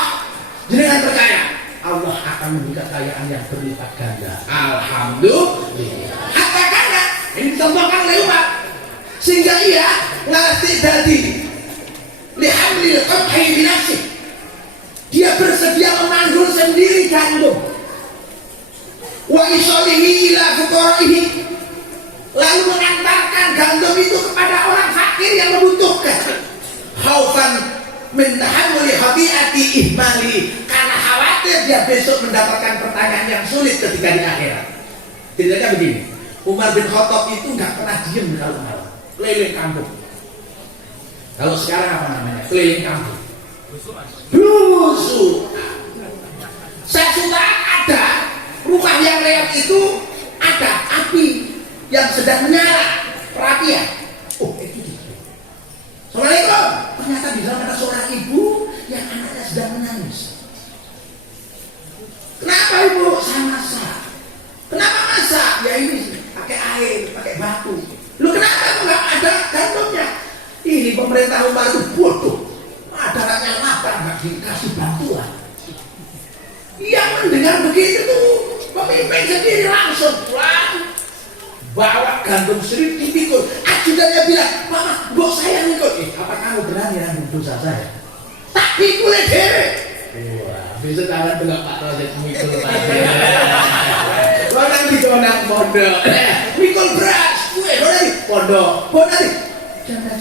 jenengan percaya Allah akan memberi kekayaan yang berlipat ganda. Alhamdulillah. Hatta karena ini dicontohkan oleh Umar. Sehingga ia ngerti tadi lihamlil qadhi binafsih. Dia bersedia memanggul sendiri gandum. Wa isolihi ila fuqaraihi. Lalu mengantarkan gandum itu kepada orang fakir yang membutuhkan. Khaufan min tahammuli khati'ati ihmali. Karena khawatir dia besok mendapatkan pertanyaan yang sulit ketika di akhirat. Tidaknya begini, Umar bin Khattab itu nggak pernah diem kalau malam. Keliling kampung. Kalau sekarang apa namanya? Keliling kampung. Blusu. Saya suka ada rumah yang lewat itu ada api yang sedang menyala, perapian. Oh itu. Assalamualaikum. Ternyata di dalam ada seorang ibu yang anaknya sedang menangis. Kenapa ibu? Saya masak. Kenapa masak? Ya ini pakai air, pakai batu. Lu kenapa nggak ada gandumnya? Ini pemerintah Umar itu bodoh. Ada rakyat lapar nggak dikasih bantuan. Yang mendengar begitu tuh pemimpin sendiri langsung pulang bawa gantung sirip dipikul. Ajudannya bilang, "Mama, mbok saya ngikut." Apa kamu berani nanggung dosa saya? Tak pikul dhewe. Wah, besok kawan dengan Pak Roset mikul tadi. Orang di donang pondok, mikul beras, kue donang pondok, pondok. Jangan.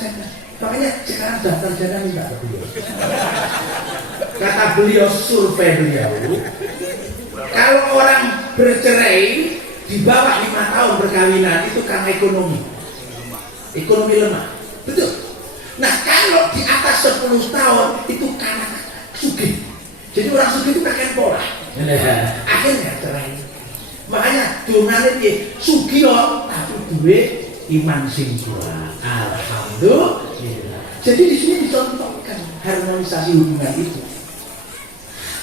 Makanya sekarang daftar jangan minta ke beliau. Kata beliau, survei beliau, kalau orang bercerai di bawah 5 tahun perkawinan itu karena ekonomi lemah, betul. Nah kalau di atas 10 tahun itu karena sugih. Jadi orang sugih itu kakek pola. Akhirnya cerai. Makanya dongane piye? Sugih tapi duwe iman sing kuat. Alhamdulillah. Jadi di sini dicontohkan harmonisasi hubungan itu.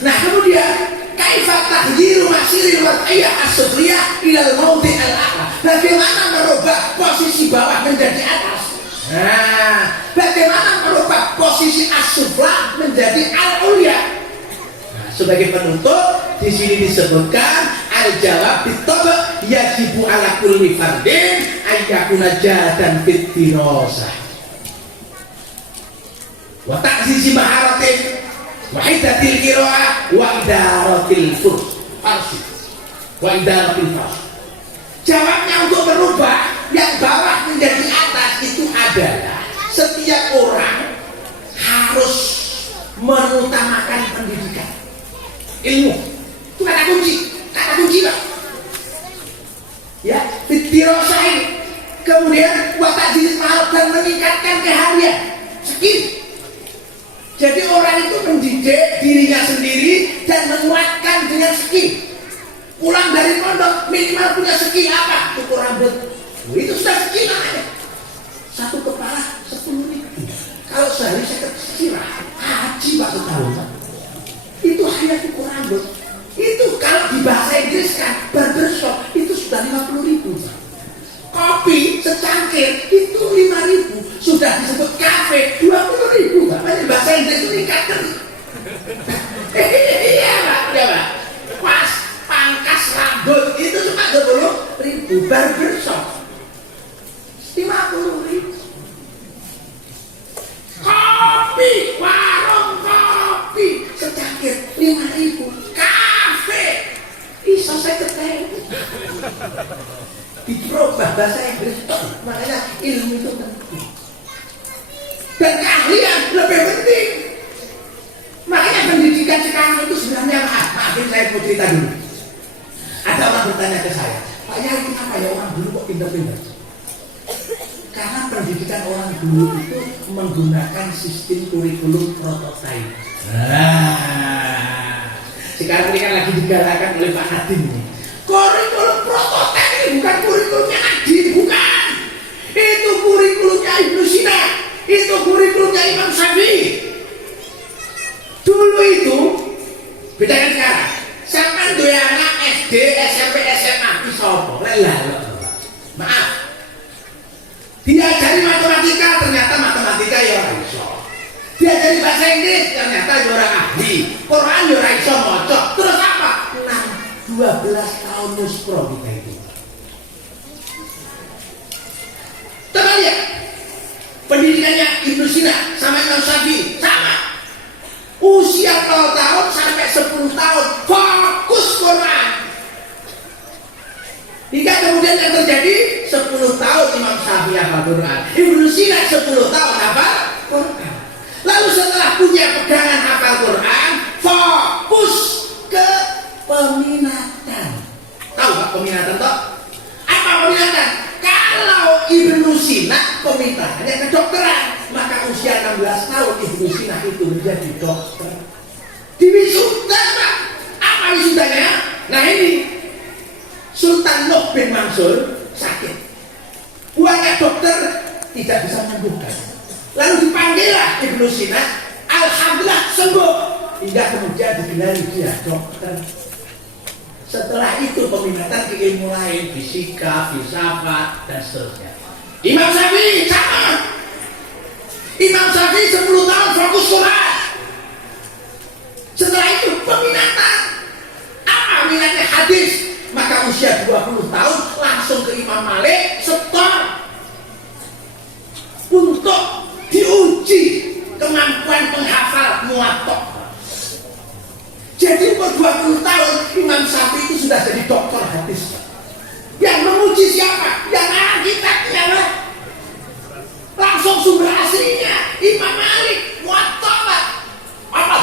Nah kemudian kaifa taghyiru masiril mar'iyah as-sufliyah ilal mawdi' al-a'la. Bagaimana merubah posisi bawah menjadi atas? Nah, bagaimana merubah posisi as-sufla menjadi al-ulya? Nah, sebagai penutup di sini disebutkan al-jawab bitaba yajibu ala kulli fardin ayyakuna jadan fit dirasah. Wa ta'zizi maharatin wahidatil qira'ah wa idaratil farsi wa idaratil farsi. Jawabnya untuk merubah yang bawah menjadi atas itu adalah setiap orang harus mengutamakan pendidikan, ilmu. Itu kata kunci lah. Ya, dirasa ini. Kemudian watak jenis mahal dan meningkatkan keahlian, skill. Jadi orang itu mendidik dirinya sendiri dan menguatkan dengan skill. Pulang dari pondok minimal punya skill apa? Cukur rambut. Itu sudah skill namanya. Satu kepala 10.000. Kalau sehari saya kira haji Pak setahun. Itu hanya cukur rambut. Itu kalau di bahasa Inggris kan barbershop itu sudah 50.000. Kopi secangkir itu 5.000, sudah disebut kafe 20.000. Makanya bahasa Inggris itu meningkatkan. Iya Pak. Pas pangkas rambut itu cuma 20.000, barbershop 50.000. Kopi, warung kopi secangkir 5.000, kafe iso 50.000. Diperubah bahasa Inggris, makanya ilmu itu penting dan keahlian lebih penting. Makanya pendidikan sekarang itu sebenarnya maafin saya mau cerita dulu. Ada orang bertanya ke saya, "Pak Yai, kenapa ya orang dulu kok pintar-pintar?" Karena pendidikan orang dulu itu menggunakan sistem kurikulum prototipe. Sekarang ini kan lagi digalakan oleh Pak Nadiem ini. Kurikulum prototipe bukan kurikulumnya Nadiem, bukan. Itu kurikulumnya Ibnu Sina, itu kurikulumnya Imam Syafi'i. Dulu itu beda kan sekarang. Sampai duwe anak SD, SMP, SMA iso apa? Maaf. Diajari matematika, ternyata matematika ya ora iso. Diajari bahasa Inggris, ternyata ya ora ahli. Quran ya ora iso maca. Terus apa? 12 tahun muspro kita itu. Coba lihat pendidikannya Ibnu Sina sama Imam Syafi'i sama. Usia 0 tahun sampai 10 tahun fokus Quran. Hingga kemudian yang terjadi 10 tahun Imam Syafi'i hafal Quran, Ibnu Sina 10 tahun hafal Quran. Lalu setelah punya pegangan hafal Quran, fokus ke peminatan. Tahu Pak peminatan toh? Apa peminatan? Kalau Ibnu Sina pemintaannya kedokteran, maka usia 16 tahun Ibnu Sina itu menjadi dokter. Diwisuda Pak. Apa wisudanya? Nah ini Sultan Nuh bin Mansur sakit. Buahnya dokter tidak bisa menyembuhkan. Lalu dipanggillah Ibnu Sina, alhamdulillah sembuh. Hingga kemudian digelari dia dokter. Setelah itu peminatan ke ilmu lain, fisika, filsafat, dan seterusnya. Imam Syafi'i sama. Imam Syafi'i 10 tahun fokus Quran. Setelah itu peminatan. Apa hadis. Yang memuji siapa? Yang Alkitabnya lah. Langsung sumber aslinya Imam Malik, Muwatta. Apa?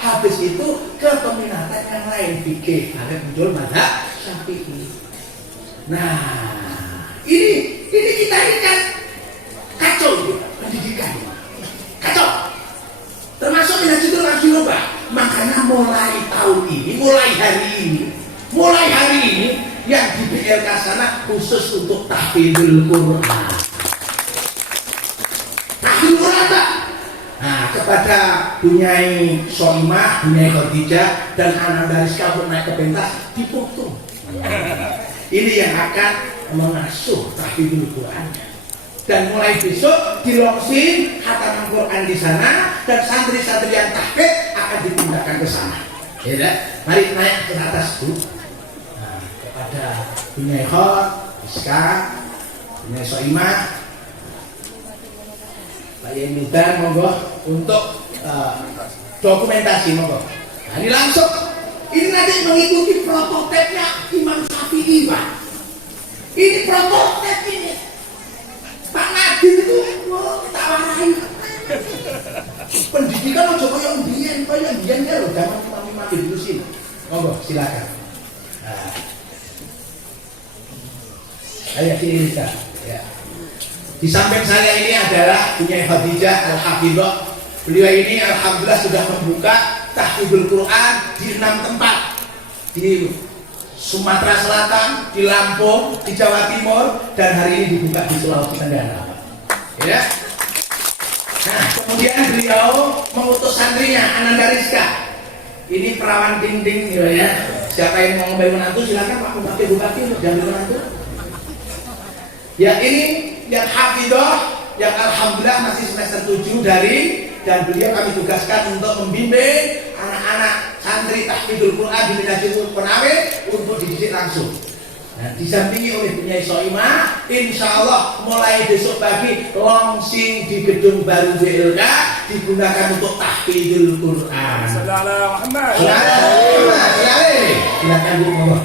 Habis itu ke peminatan yang lain fikih, ada muncul mazhab Syafi'i. Nah, ini kita ini kan kacau gitu, pendidikan kacau. Termasuk minhajul harus dirubah. Makanya mulai tahun ini, mulai hari ini yang di BLK sana khusus untuk tahfidzul Quran. Tahfidzul Quran tak? Nah, kepada Bunyai Soimah, Bunyai Khadijah dan Ananda Rizka untuk naik ke pentas dipotong. Ini yang akan mengasuh tahfidzul Quran. Dan mulai besok dilongsin khataman Quran di sana dan santri-santri yang tahfidz akan dipindahkan ke sana. Ya, mari naik ke atas dulu. Nah, kepada Bunyai Khod, Rizka, Bunyai Soimah, Pak Yemudan, monggo untuk dokumentasi monggo. Nah, ini langsung, ini nanti mengikuti prototipnya Imam Syafi'i, Pak. Ini prototip ini. Pak Nadir itu, kita warai. Pendidikan aja kaya mbiyen ya lho, zaman Imam dulu sih. Monggo, silakan. Nah. Ayo sini bisa. Ya. Di samping saya ini adalah Bunyai Khadijah Al-Hafidhah. Beliau ini alhamdulillah sudah membuka tahfidzul Quran di 6 tempat. Di Sumatera Selatan, di Lampung, di Jawa Timur, dan hari ini dibuka di Sulawesi Tenggara. Ya. Nah, kemudian beliau mengutus santrinya Ananda Rizka. Ini perawan dinding ya. Siapa yang mau ngambil menantu silakan Pak Bupati untuk diambil menantu. Ya, ini yang hafidhah yang alhamdulillah masih semester 7 dan beliau kami tugaskan untuk membimbing anak-anak santri tahfidzul Quran di Minhajul Quran untuk dididik langsung. Nah, disampingi oleh Bunyai Soimah, insya Allah mulai besok pagi launching di gedung baru BLK digunakan untuk tahfidzul Quran. Silakan Bu.